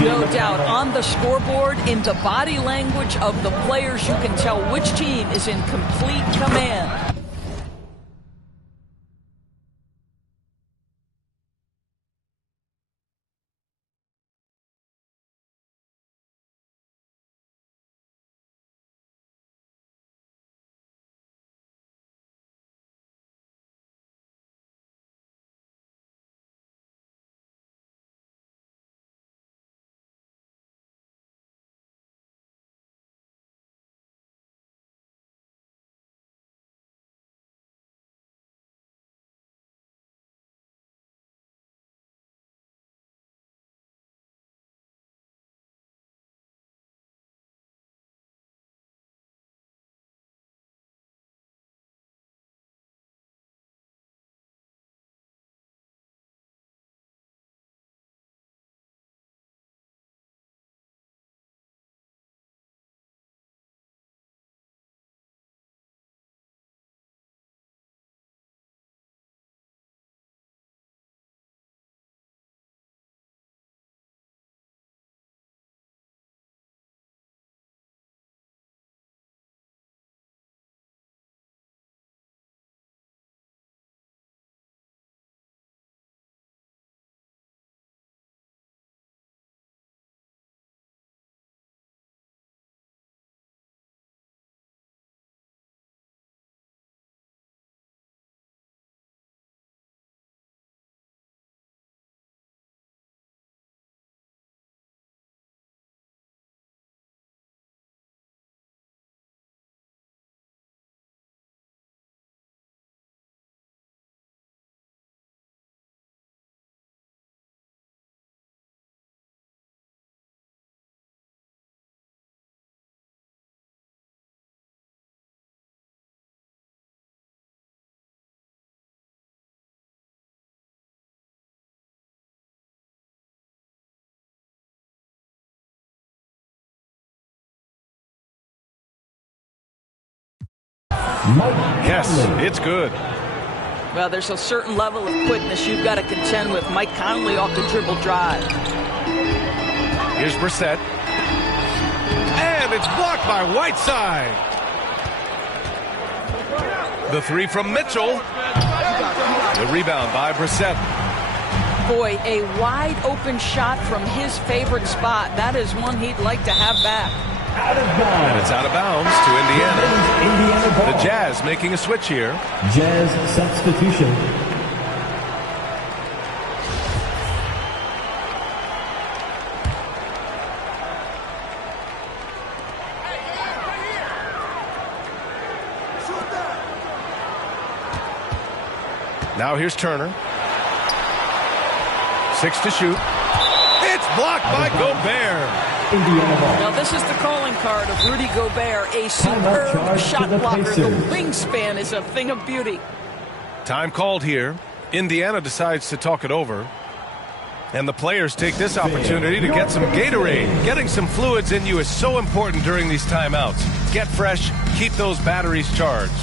No doubt. On the scoreboard, in the body language of the players, you can tell which team is in complete command. Yes, it's good. Well, there's a certain level of quickness you've got to contend with. Mike Conley off the dribble drive. Here's Brissett. And it's blocked by Whiteside. The three from Mitchell. The rebound by Brissett. Boy, a wide open shot from his favorite spot. That is one he'd like to have back. And it's out of bounds to Indiana. The Jazz making a switch here. Jazz substitution. Now here's Turner. 6 to shoot. It's blocked by Gobert. Now this is the calling card of Rudy Gobert, a superb shot blocker. The wingspan is a thing of beauty. Time called here. Indiana decides to talk it over. And the players take this opportunity to get some Gatorade. Getting some fluids in you is so important during these timeouts. Get fresh, keep those batteries charged.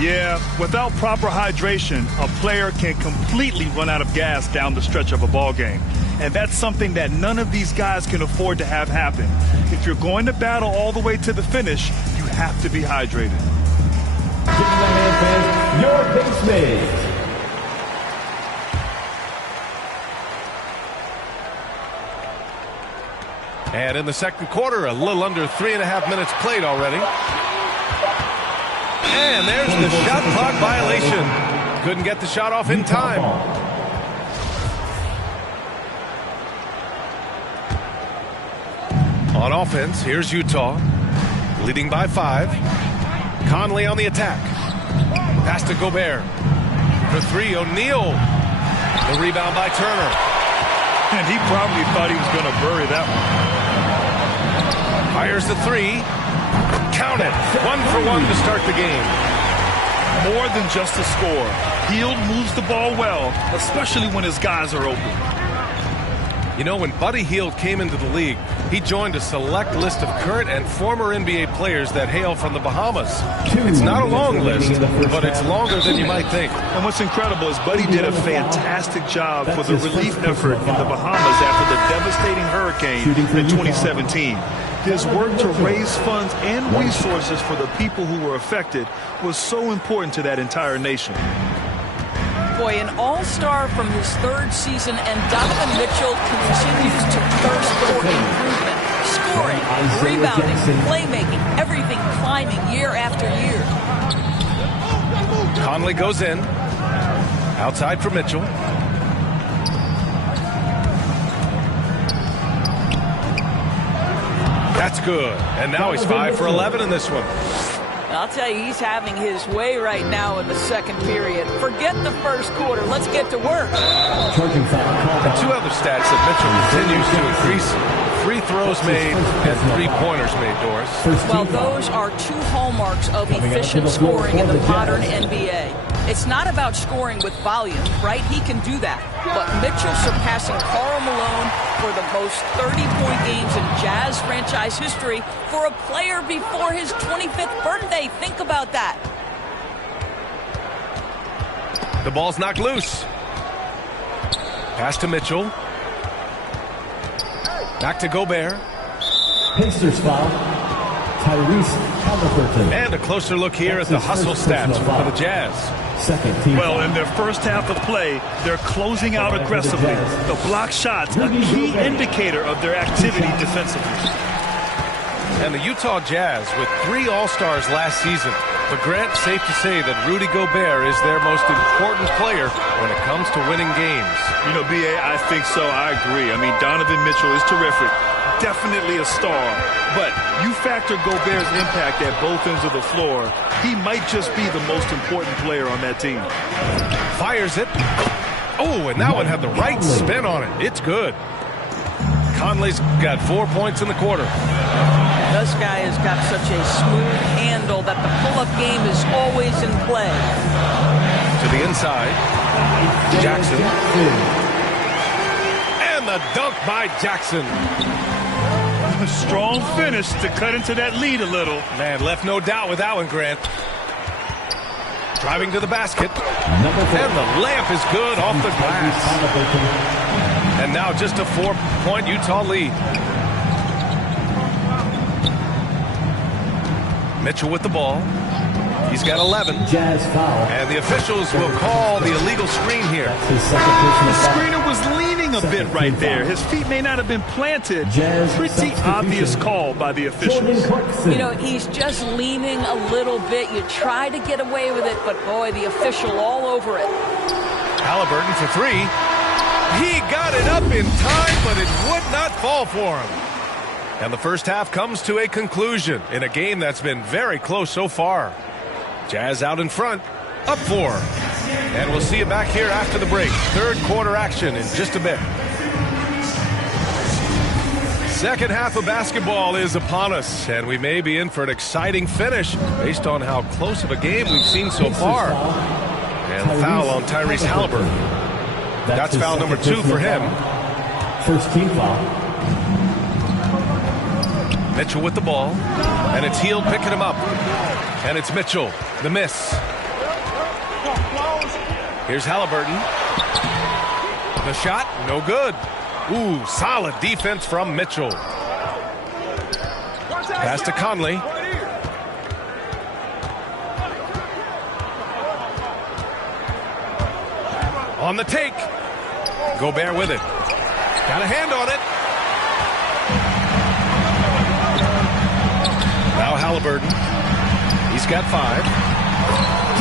Yeah, without proper hydration, a player can completely run out of gas down the stretch of a ball game. And that's something that none of these guys can afford to have happen. If you're going to battle all the way to the finish, you have to be hydrated. Giving the hand fans your base mate. And in the second quarter, a little under 3.5 minutes played already. And there's the shot clock violation. Couldn't get the shot off in time. On offense, here's Utah, leading by 5. Conley on the attack. Pass to Gobert. For 3, O'Neal. The rebound by Turner. And he probably thought he was going to bury that one. Fires the 3. Count it. 1 for 1 to start the game. More than just a score. Hield moves the ball well, especially when his guys are open. You know, when Buddy Hield came into the league, he joined a select list of current and former NBA players that hail from the Bahamas. It's not a long list, but it's longer than you might think. And what's incredible is Buddy did a fantastic job for the relief effort in the Bahamas after the devastating hurricane in 2017. His work to raise funds and resources for the people who were affected was so important to that entire nation. Boy, an all-star from his 3rd season, and Donovan Mitchell continues to thirst for improvement. Scoring, rebounding, playmaking, everything climbing year after year. Conley goes in. Outside for Mitchell. That's good. And now he's 5 for 11 in this one. I'll tell you, he's having his way right now in the second period. Forget the first quarter. Let's get to work. The 2 other stats that Mitchell continues to increase: free throws made and 3-pointers made, Doris. Well, those are 2 hallmarks of efficient scoring in the modern NBA. It's not about scoring with volume, right? He can do that. But Mitchell surpassing Karl Malone for the most 30-point games in Jazz franchise history for a player before his 25th birthday. Think about that. The ball's knocked loose. Pass to Mitchell. Back to Gobert. Pacers foul. Tyrese Halliburton. And a closer look here at the hustle stats for the Jazz. Second team. Well, in their first half of play, they're closing out aggressively. The block shots, a key indicator of their activity defensively. And the Utah Jazz with 3 All-Stars last season. But Grant, safe to say that Rudy Gobert is their most important player when it comes to winning games. You know, B.A., I think so. I agree. I mean, Donovan Mitchell is terrific. Definitely a star. But you factor Gobert's impact at both ends of the floor, he might just be the most important player on that team. Fires it. Oh, and that one had the right spin on it. It's good. Conley's got 4 points in the quarter. This guy has got such a smooth handle that the pull-up game is always in play. To the inside. Jackson. And the dunk by Jackson. A strong finish to cut into that lead a little. Man, left no doubt with that one, Grant. Driving to the basket. And the layup is good off the glass. And now just a 4-point Utah lead. Mitchell with the ball. He's got 11. Jazz foul. And the officials will call the illegal screen here. The screener was leaning a bit right there. His feet may not have been planted. Pretty obvious call by the officials. You know, he's just leaning a little bit. You try to get away with it, but boy, the official all over it. Halliburton for three. He got it up in time, but it would not fall for him. And the first half comes to a conclusion in a game that's been very close so far. Jazz out in front, up 4. And we'll see you back here after the break. Third quarter action in just a bit. Second half of basketball is upon us, and we may be in for an exciting finish based on how close of a game we've seen so far. And the foul on Tyrese Halliburton. That's foul number 2 for him. First team foul. Mitchell with the ball, and it's Hield picking him up. And it's Mitchell, the miss. Here's Halliburton. The shot, no good. Ooh, solid defense from Mitchell. Pass to Conley. On the take. Gobert with it. Got a hand on it. Now Halliburton. He's got 5.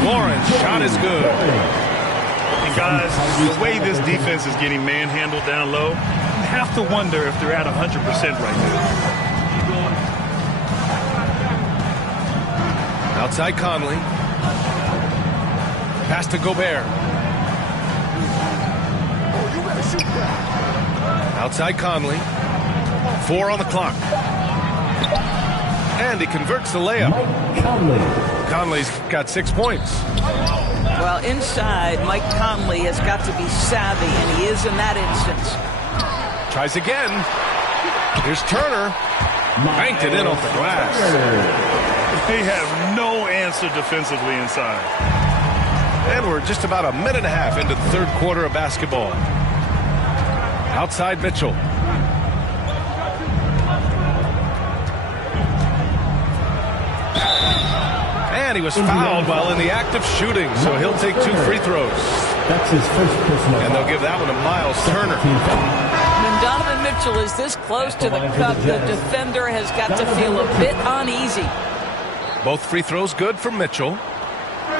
Warren's shot is good. And guys, the way this defense is getting manhandled down low, you have to wonder if they're at 100% right now. Outside Conley. Pass to Gobert. Outside Conley. 4 on the clock. And he converts the layup. Conley's got 6 points. Well, inside, Mike Conley has got to be savvy, and he is in that instance. Tries again. Here's Turner. Banked it in off the glass. They have no answer defensively inside. And we're just about a minute and a half into the third quarter of basketball. Outside Mitchell. And he was fouled while in the act of shooting, so he'll take 2 free throws. That's his first personal foul. And they'll give that one to Miles Turner. When Donovan Mitchell is this close to the cup, the defender has got to feel a bit uneasy. Both free throws good for Mitchell.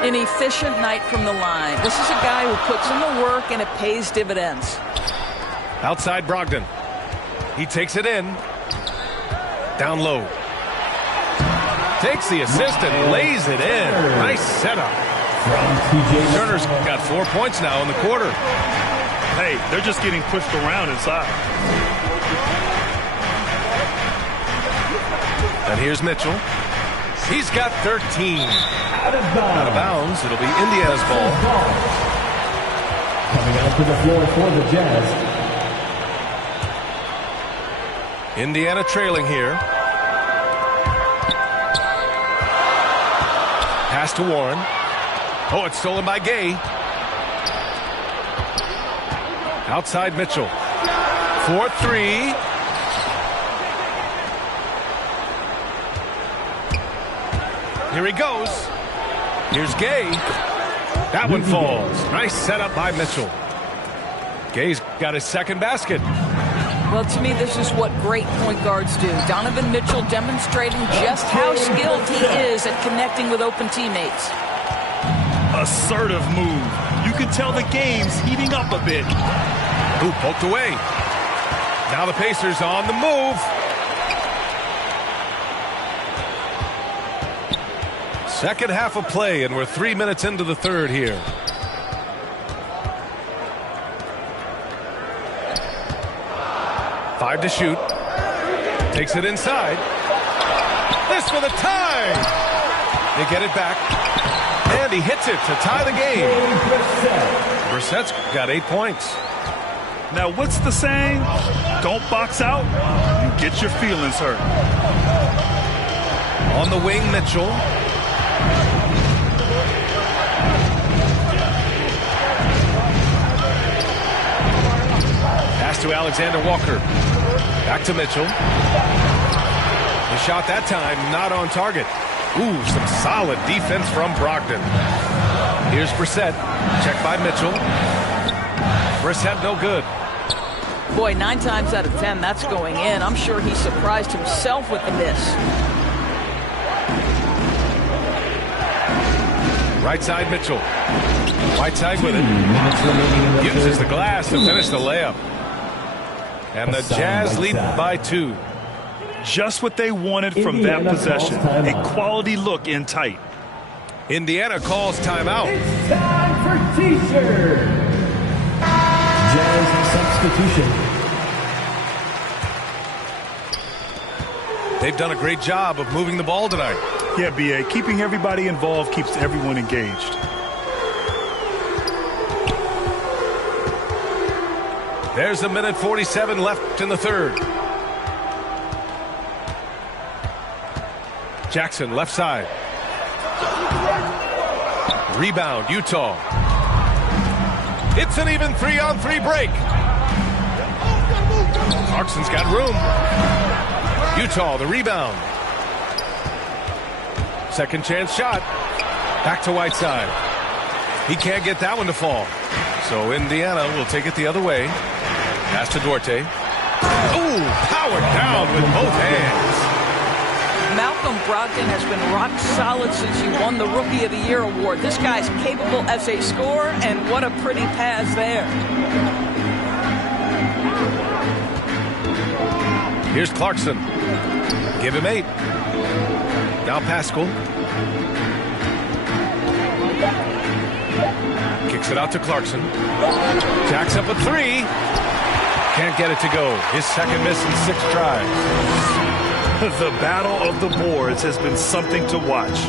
An efficient night from the line. This is a guy who puts in the work, and it pays dividends. Outside Brogdon. He takes it in. Down low. Takes the assist and lays it in. Nice setup. Turner's got 4 points now in the quarter. Hey, they're just getting pushed around inside. And here's Mitchell. He's got 13. Out of bounds. It'll be Indiana's ball. Coming out to the floor for the Jazz. Indiana trailing here. Pass to Warren. Oh, it's stolen by Gay. Outside Mitchell. 4-3. Here he goes. Here's Gay. That one falls. Nice setup by Mitchell. Gay's got his second basket. Well, to me, this is what great point guards do. Donovan Mitchell demonstrating just how skilled he is at connecting with open teammates. Assertive move. You can tell the game's heating up a bit. Ooh, poked away. Now the Pacers on the move. Second half of play, and we're 3 minutes into the third here. Five to shoot. Takes it inside. This for the tie. They get it back. And he hits it to tie the game. Brissett's got 8 points. Now, what's the saying? Don't box out. You get your feelings hurt. On the wing, Mitchell. to Alexander Walker. Back to Mitchell. The shot that time not on target. Ooh, some solid defense from Brogdon. Here's Brissett. Check by Mitchell. Brissett no good. Boy, 9 times out of 10, that's going in. I'm sure he surprised himself with the miss. Right side Mitchell. Right side with it. Uses the glass to finish the layup. And the Jazz lead by 2. Just what they wanted from that possession. A quality look in tight. Indiana calls timeout. It's time for T-shirt. Jazz substitution. They've done a great job of moving the ball tonight. Yeah, B.A. Keeping everybody involved keeps everyone engaged. There's a minute 47 left in the third. Jackson, left side. Rebound, Utah. It's an even 3-on-3 break. Clarkson's got room. Utah, the rebound. Second chance shot. Back to Whiteside. He can't get that one to fall. So Indiana will take it the other way. Pass to Duarte. Ooh, powered down with both hands. Malcolm Brogdon has been rock solid since he won the Rookie of the Year award. This guy's capable as a scorer, and what a pretty pass there. Here's Clarkson. Give him 8. Now Pascal. Kicks it out to Clarkson. Jacks up a 3. Can't get it to go. His second miss in 6 tries. The battle of the boards has been something to watch.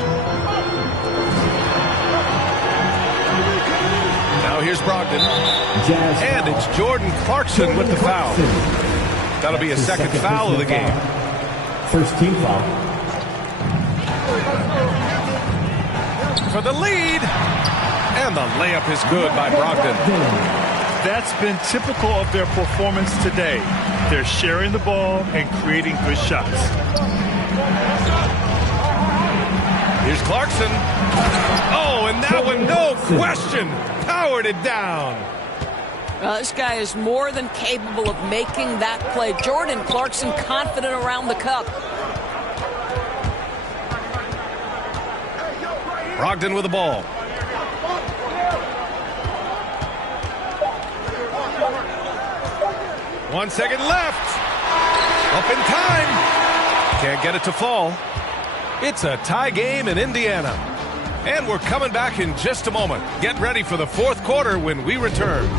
Now here's Brogdon. And it's Jordan Clarkson with the foul. That'll be a second foul of the game. First team foul. For the lead. And the layup is good by Brogdon. That's been typical of their performance today. They're sharing the ball and creating good shots. Here's Clarkson. Oh, and that one, no question, powered it down. This guy is more than capable of making that play. Jordan Clarkson confident around the cup. Brogdon with the ball. One second left. Up in time. Can't get it to fall. It's a tie game in Indiana. And we're coming back in just a moment. Get ready for the fourth quarter when we return.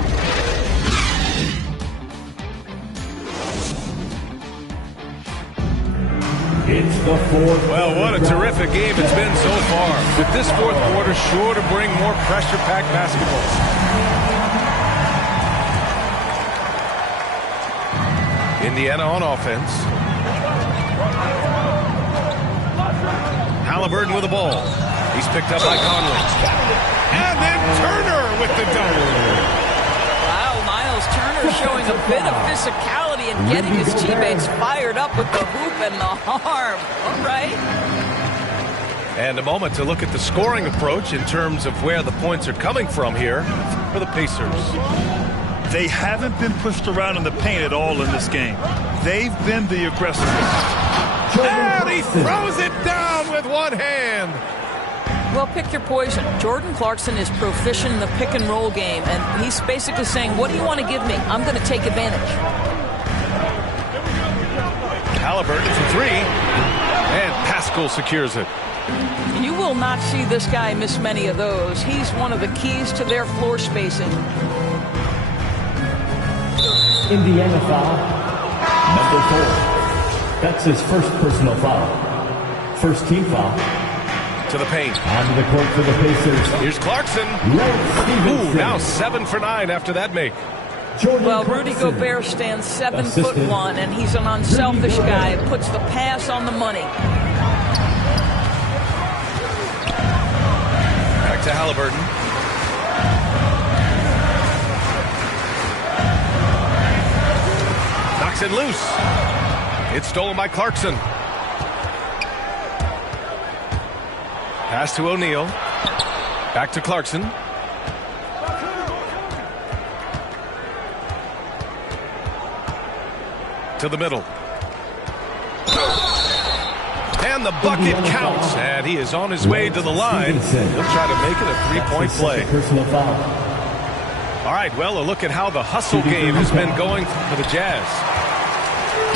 It's the fourth. Well, what a terrific game it's been so far. With this fourth quarter sure to bring more pressure-packed basketball. Indiana on offense. Halliburton with the ball. He's picked up by Conley. And then Turner with the dunk. Wow, Miles Turner showing a bit of physicality and getting his teammates fired up with the hoop and the arm. All right. And a moment to look at the scoring approach in terms of where the points are coming from here for the Pacers. They haven't been pushed around in the paint at all in this game. They've been the aggressors. And he throws it down with one hand. Well, pick your poison. Jordan Clarkson is proficient in the pick and roll game, and he's basically saying, what do you want to give me? I'm going to take advantage. Halliburton for 3. And Pascal secures it. You will not see this guy miss many of those. He's one of the keys to their floor spacing. Indiana foul. Number 4. That's his first personal foul. First team foul. To the paint. Onto the court for the Pacers. Here's Clarkson. Ooh, now 7 for 9 after that make. Well, Rudy Gobert stands 7'1", and he's an unselfish guy. Puts the pass on the money. Back to Halliburton. it loose. It's stolen by Clarkson. Pass to O'Neal. Back to Clarkson. To the middle. And the bucket counts. And he is on his way to the line. He'll try to make it a three-point play. Personal foul. All right, well, a look at how the hustle game has been going for the Jazz.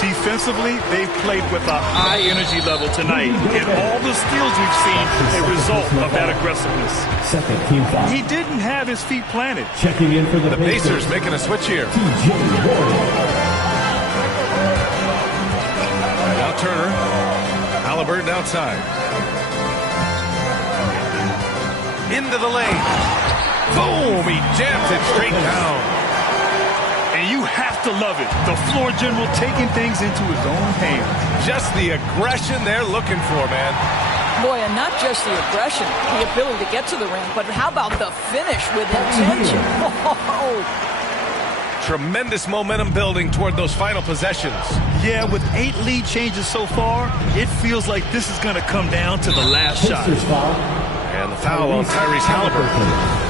Defensively, they've played with a high energy level tonight, and all the steals we've seen a result of that aggressiveness. Second team foul. He didn't have his feet planted. Checking in for the Pacers making a switch here. TJ Warren. Now Turner. Halliburton outside. Into the lane. Boom! He jams it straight down. And you have to love it. The floor general taking things into his own hands. Just the aggression they're looking for, man. Boy, and not just the aggression, the ability to get to the ring, but how about the finish with intention? Oh. Tremendous momentum building toward those final possessions. Yeah, with 8 lead changes so far, it feels like this is going to come down to the last shot. Foul. And the foul on Tyrese Halliburton.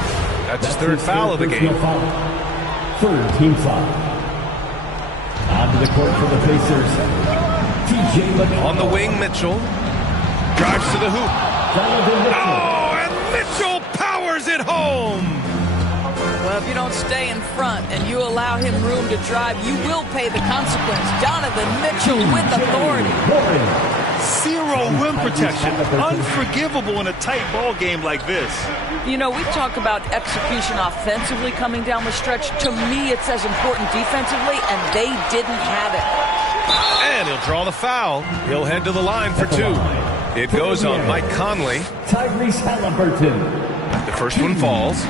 That's his third foul of the game. Third team foul. Onto the court for the Pacers. TJ McConnell. On the wing, Mitchell. Drives to the hoop. Oh, and Mitchell powers it home. Well, if you don't stay in front and you allow him room to drive, you will pay the consequence. Donovan Mitchell with authority. Zero rim protection. Unforgivable in a tight ball game like this. You know, we talk about execution offensively coming down the stretch. To me, it's as important defensively, and they didn't have it. And he'll draw the foul. He'll head to the line for 2. It goes on Mike Conley. Tyrese Halliburton. The first one falls.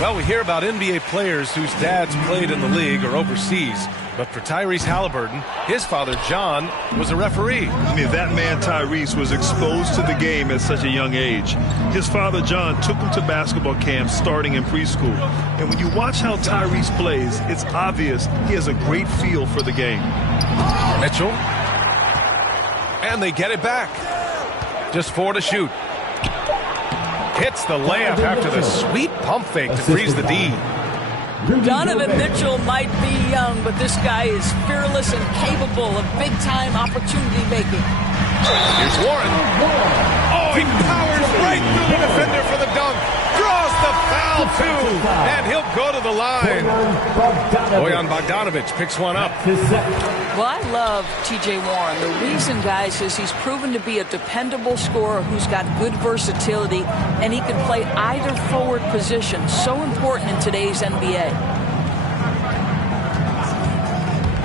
Well, we hear about NBA players whose dads played in the league or overseas. But for Tyrese Halliburton, his father, John, was a referee. I mean, that man, Tyrese, was exposed to the game at such a young age. His father, John, took him to basketball camps starting in preschool. And when you watch how Tyrese plays, it's obvious he has a great feel for the game. Mitchell. And they get it back. Just 4 to shoot. Hits the layup after the sweet pump fake to freeze the D. Donovan Mitchell might be young, but this guy is fearless and capable of big-time opportunity making. Here's Warren. Oh, he powers right through the defender for the dunk. Draws the foul, too. And he'll go to the line. Bojan Bogdanovic picks one up. Well, I love T.J. Warren. The reason, guys, is he's proven to be a dependable scorer who's got good versatility, and he can play either forward position. So important in today's NBA.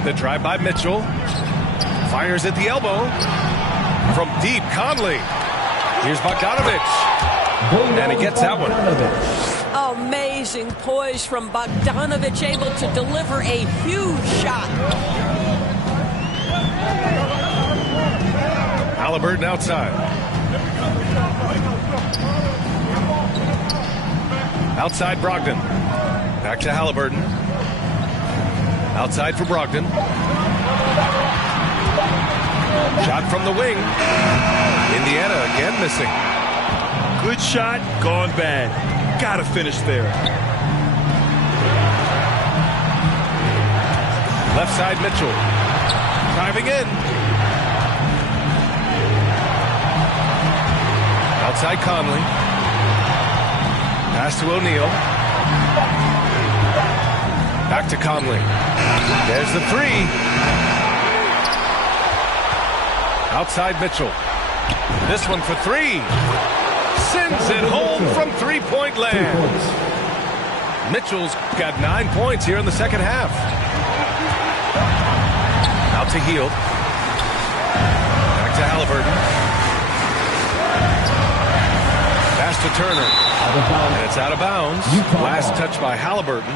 The drive by Mitchell. Fires at the elbow. From deep, Conley. Here's Bogdanovic. And he gets that one. Amazing poise from Bogdanovic, able to deliver a huge shot. Halliburton outside. Outside Brogdon. Back to Halliburton. Outside for Brogdon. Shot from the wing. Indiana again missing. Good shot, gone bad. Gotta finish there. Left side Mitchell. Driving in. Outside Conley. Pass to O'Neal. Back to Conley. There's the 3. Outside Mitchell. This one for 3. Sends it home from three-point land. Mitchell's got 9 points here in the second half. Out to Hield. Back to Halliburton. Pass to Turner. And it's out of bounds. Last touch by Halliburton.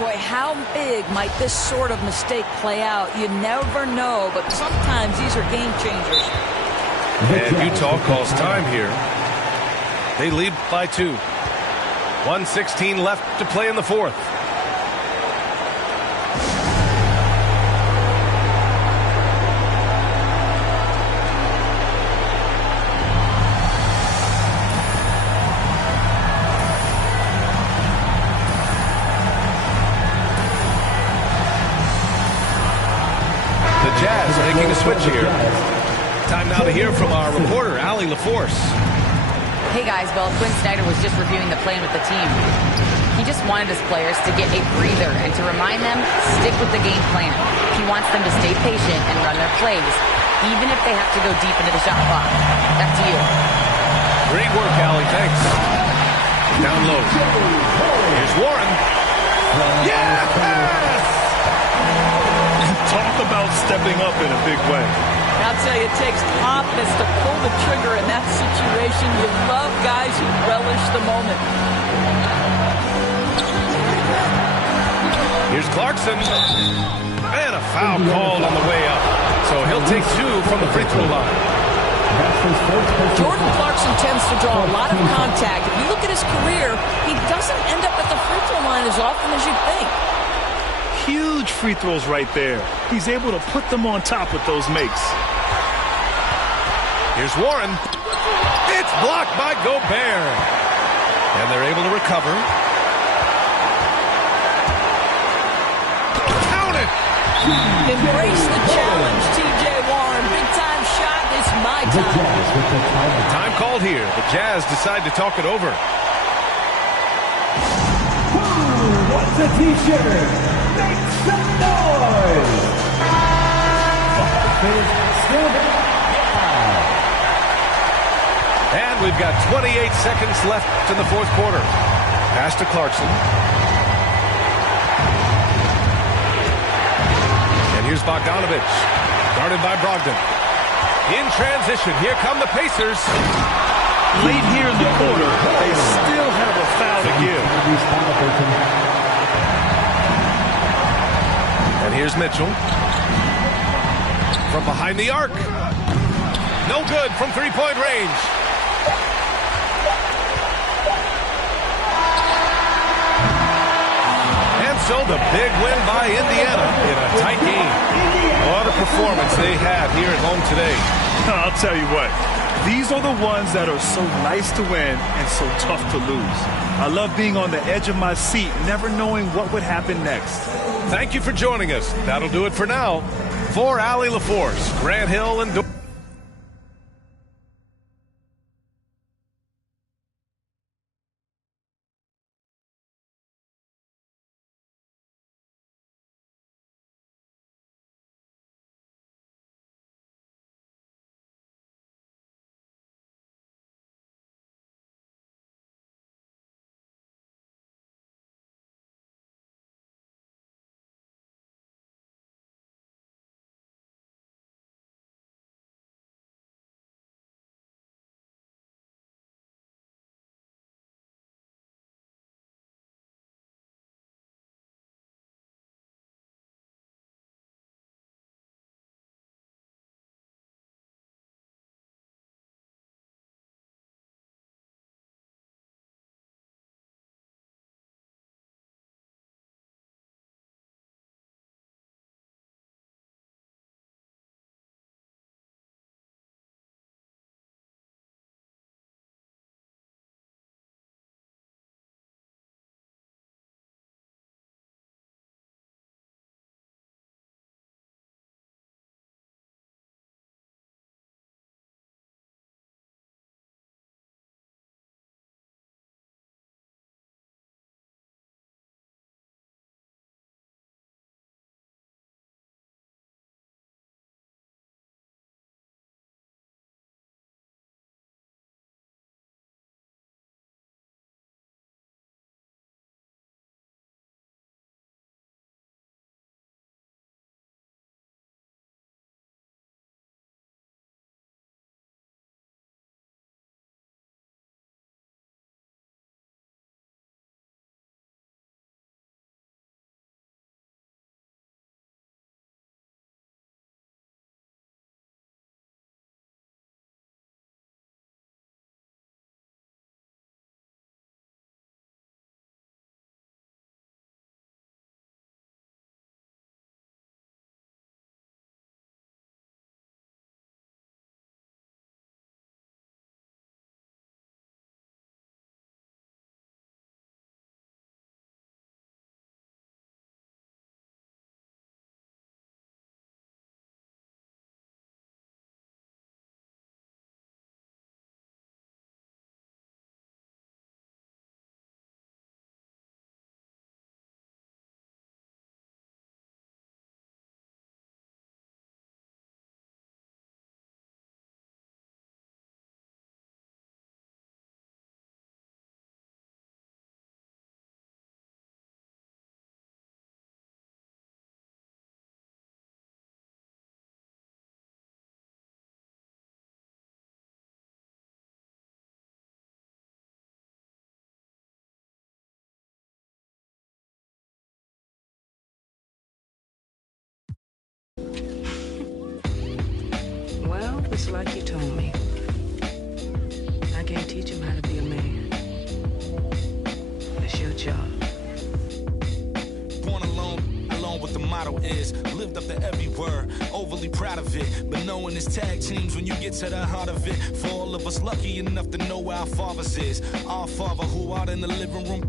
Boy, how big might this sort of mistake play out? You never know, but sometimes these are game changers. And Utah calls time here. They lead by 2. 1:16 left to play in the fourth. making a switch here. Time now to hear from our reporter, Allie LaForce. Hey guys, well, Quinn Snyder was just reviewing the plan with the team. He just wanted his players to get a breather and to remind them, stick with the game plan. He wants them to stay patient and run their plays, even if they have to go deep into the shot clock. Back to you. Great work, Allie. Thanks. Down low. Here's Warren. Yes! Talk about stepping up in a big way. I'll tell you, it takes confidence to pull the trigger in that situation. You love guys who relish the moment. Here's Clarkson. And a foul called on the way up. So he'll take 2 from the free throw line. Jordan Clarkson tends to draw a lot of contact. If you look at his career, he doesn't end up at the free throw line as often as you'd think. Huge free throws right there. He's able to put them on top with those makes. Here's Warren. It's blocked by Gobert. And they're able to recover. Count it! Embrace the challenge, T.J. Warren. Big time shot. It's my time. Time called here. The Jazz decide to talk it over. What's a t-shirt? Make some noise! Still And we've got 28 seconds left in the fourth quarter. Pass to Clarkson. And here's Bogdanovich. Guarded by Brogdon. In transition, here come the Pacers. Late here in the quarter, they still have a foul to give. And here's Mitchell. From behind the arc. No good from three-point range. And so the big win by Indiana in a tight game. What a performance they had here at home today. I'll tell you what, these are the ones that are so nice to win and so tough to lose. I love being on the edge of my seat, never knowing what would happen next. Thank you for joining us. That'll do it for now. For Allie LaForce, Grant Hill, and It's like you told me. I can't teach him how to be a man. It's your job. Born alone what the motto is. Lived up to every word, overly proud of it. But knowing it's tag teams when you get to the heart of it. For all of us lucky enough to know where our fathers is. Our father who out in the living room.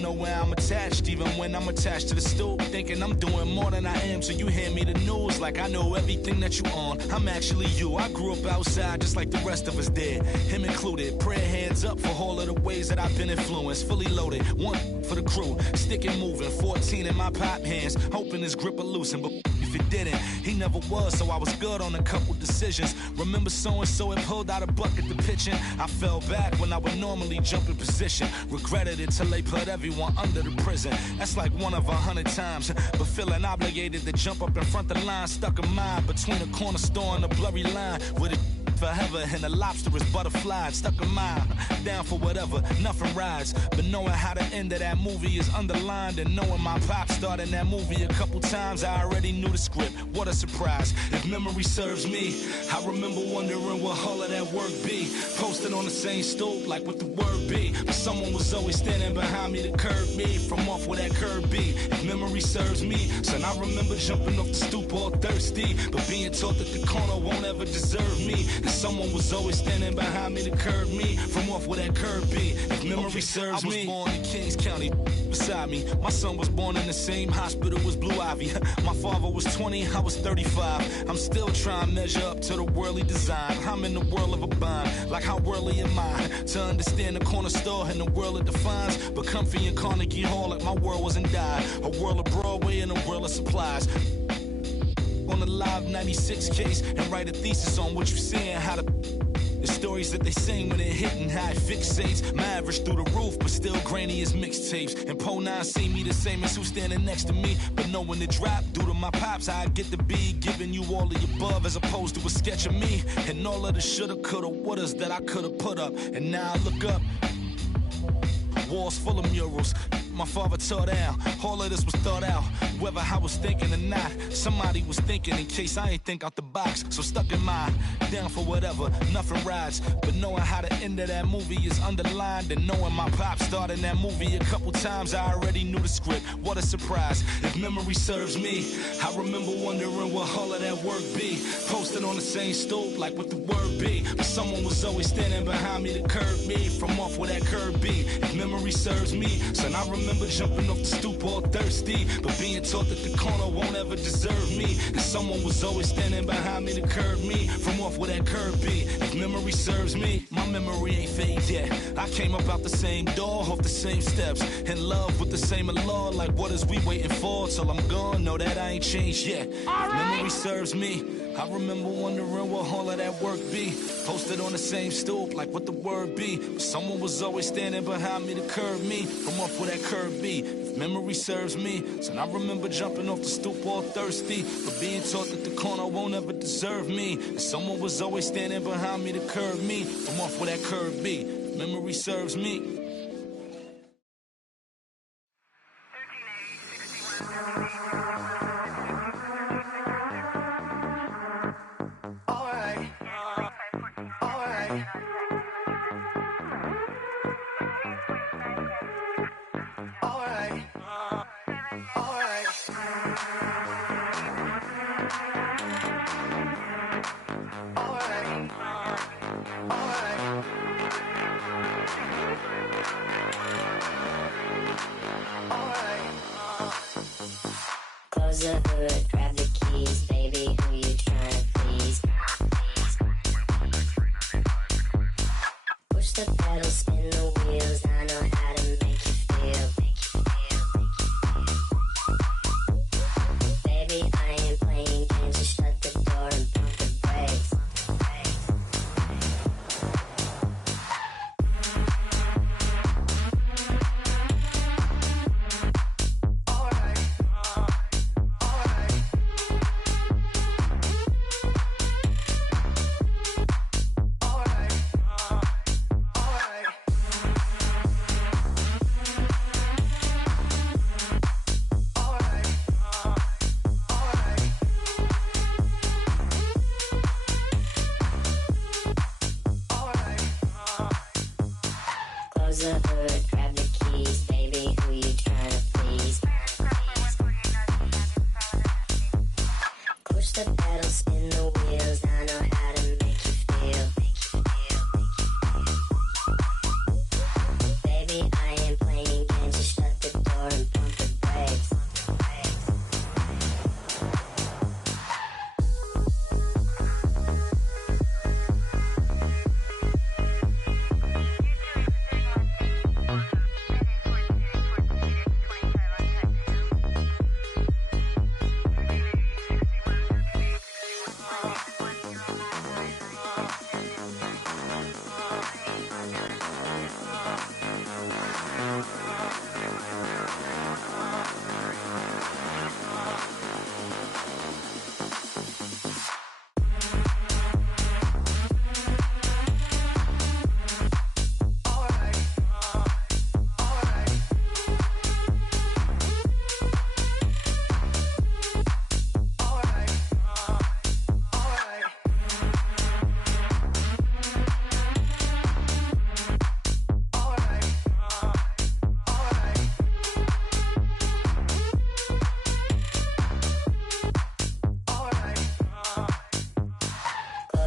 Know where I'm attached, even when I'm attached to the stool. Thinking I'm doing more than I am, so you hand me the news like I know everything that you on. I'm actually you. I grew up outside just like the rest of us did, him included. Prayer hands up for all of the ways that I've been influenced. Fully loaded, one for the crew, stick and moving. 14 in my pop hands, hoping his grip will loosen, but if it didn't, he never was, so I was good on a couple decisions. Remember so-and-so had pulled out a bucket to pitching. I fell back when I would normally jump in position. Regretted it till they put everyone under the prison. That's like 1 of 100 times. But feeling obligated to jump up in front of the line. Stuck in mind between a corner store and a blurry line. With it forever and the lobster is butterflied. Stuck in mind, down for whatever, nothing rides. But knowing how the end of that movie is underlined, and knowing my pop starred in that movie a couple times, I already knew the script. What a surprise. If memory serves me, I remember wondering what all of that work be. Posted on the same stoop like what the word be. But someone was always standing behind me to curb me from off where that curb be. If memory serves me, son, I remember jumping off the stoop all thirsty, but being taught that the corner won't ever deserve me. And someone was always standing behind me to curb me from off where that curb be. If memory serves me, I was born in Kings County beside me. My son was born in the same hospital as Blue Ivy. My father was 20, I was 35. I'm still trying to measure up to the worldly design. I'm in the world of a bind, like how worldly am I? To understand the corner store and the world it defines. But comfy in Carnegie Hall like my world wasn't died. A world of Broadway and a world of supplies. On the Live 96 case and write a thesis on what you're seeing, how the stories that they sing when it hitting, how it fixates. My average through the roof, but still grainy as mixtapes. And Po 9 see me the same as who's standing next to me. But knowing the drop due to my pops, I get to be giving you all of the above as opposed to a sketch of me. And all of the shoulda, coulda, wouldas that I coulda put up. And now I look up, walls full of murals. My father tore down, all of this was thought out. Whether I was thinking or not, somebody was thinking in case I ain't think out the box. So stuck in mind, down for whatever, nothing rides. But knowing how the end of that movie is underlined, and knowing my pop starred in that movie a couple times, I already knew the script. What a surprise. If memory serves me, I remember wondering what all of that work be. Posted on the same stoop like what the word be. But someone was always standing behind me to curb me from off where that curb be. If memory serves me, son, I remember jumping off the stoop all thirsty, but being taught that the corner won't ever deserve me. And someone was always standing behind me to curb me from off where that curb be. If memory serves me, my memory ain't fade yet. I came up out the same door, off the same steps, in love with the same law. Like what is we waiting for till I'm gone? Know that I ain't changed yet. If memory serves me, I remember wondering what all of that work be. Posted on the same stoop like what the word be. But someone was always standing behind me to curb me from off where that curb be. If memory serves me, so I remember jumping off the stoop all thirsty, but being taught that the corner won't ever deserve me. And someone was always standing behind me to curb me from off where that curb be. If memory serves me. Close the hood, grab the keys, baby, who you trying to please? Push the pedal, spin the wheels, I know how to make you feel. Baby, I ain't playing games, just shut the door and pump the brakes. Alright.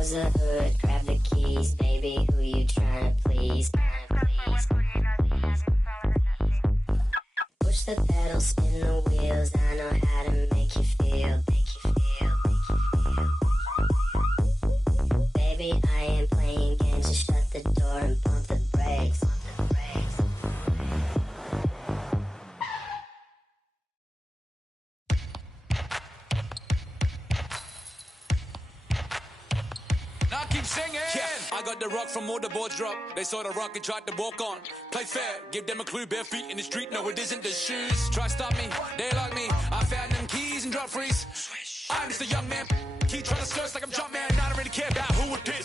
Close the hood, grab the keys, baby, who you trying to please? Push the pedal, spin the wheels, I know how to make you feel. Baby, I ain't playing games, just shut the door and pump the brakes. Now keep singing. Yeah, I got the rock from all the boards drop. They saw the rock and tried to walk on. Play fair, give them a clue. Bare feet in the street, no it isn't the shoes. Try stop me, they like me. I found them keys and drop freeze. I'm just a young man. Keep trying to search like I'm Jumpman. I don't really care about who would pick.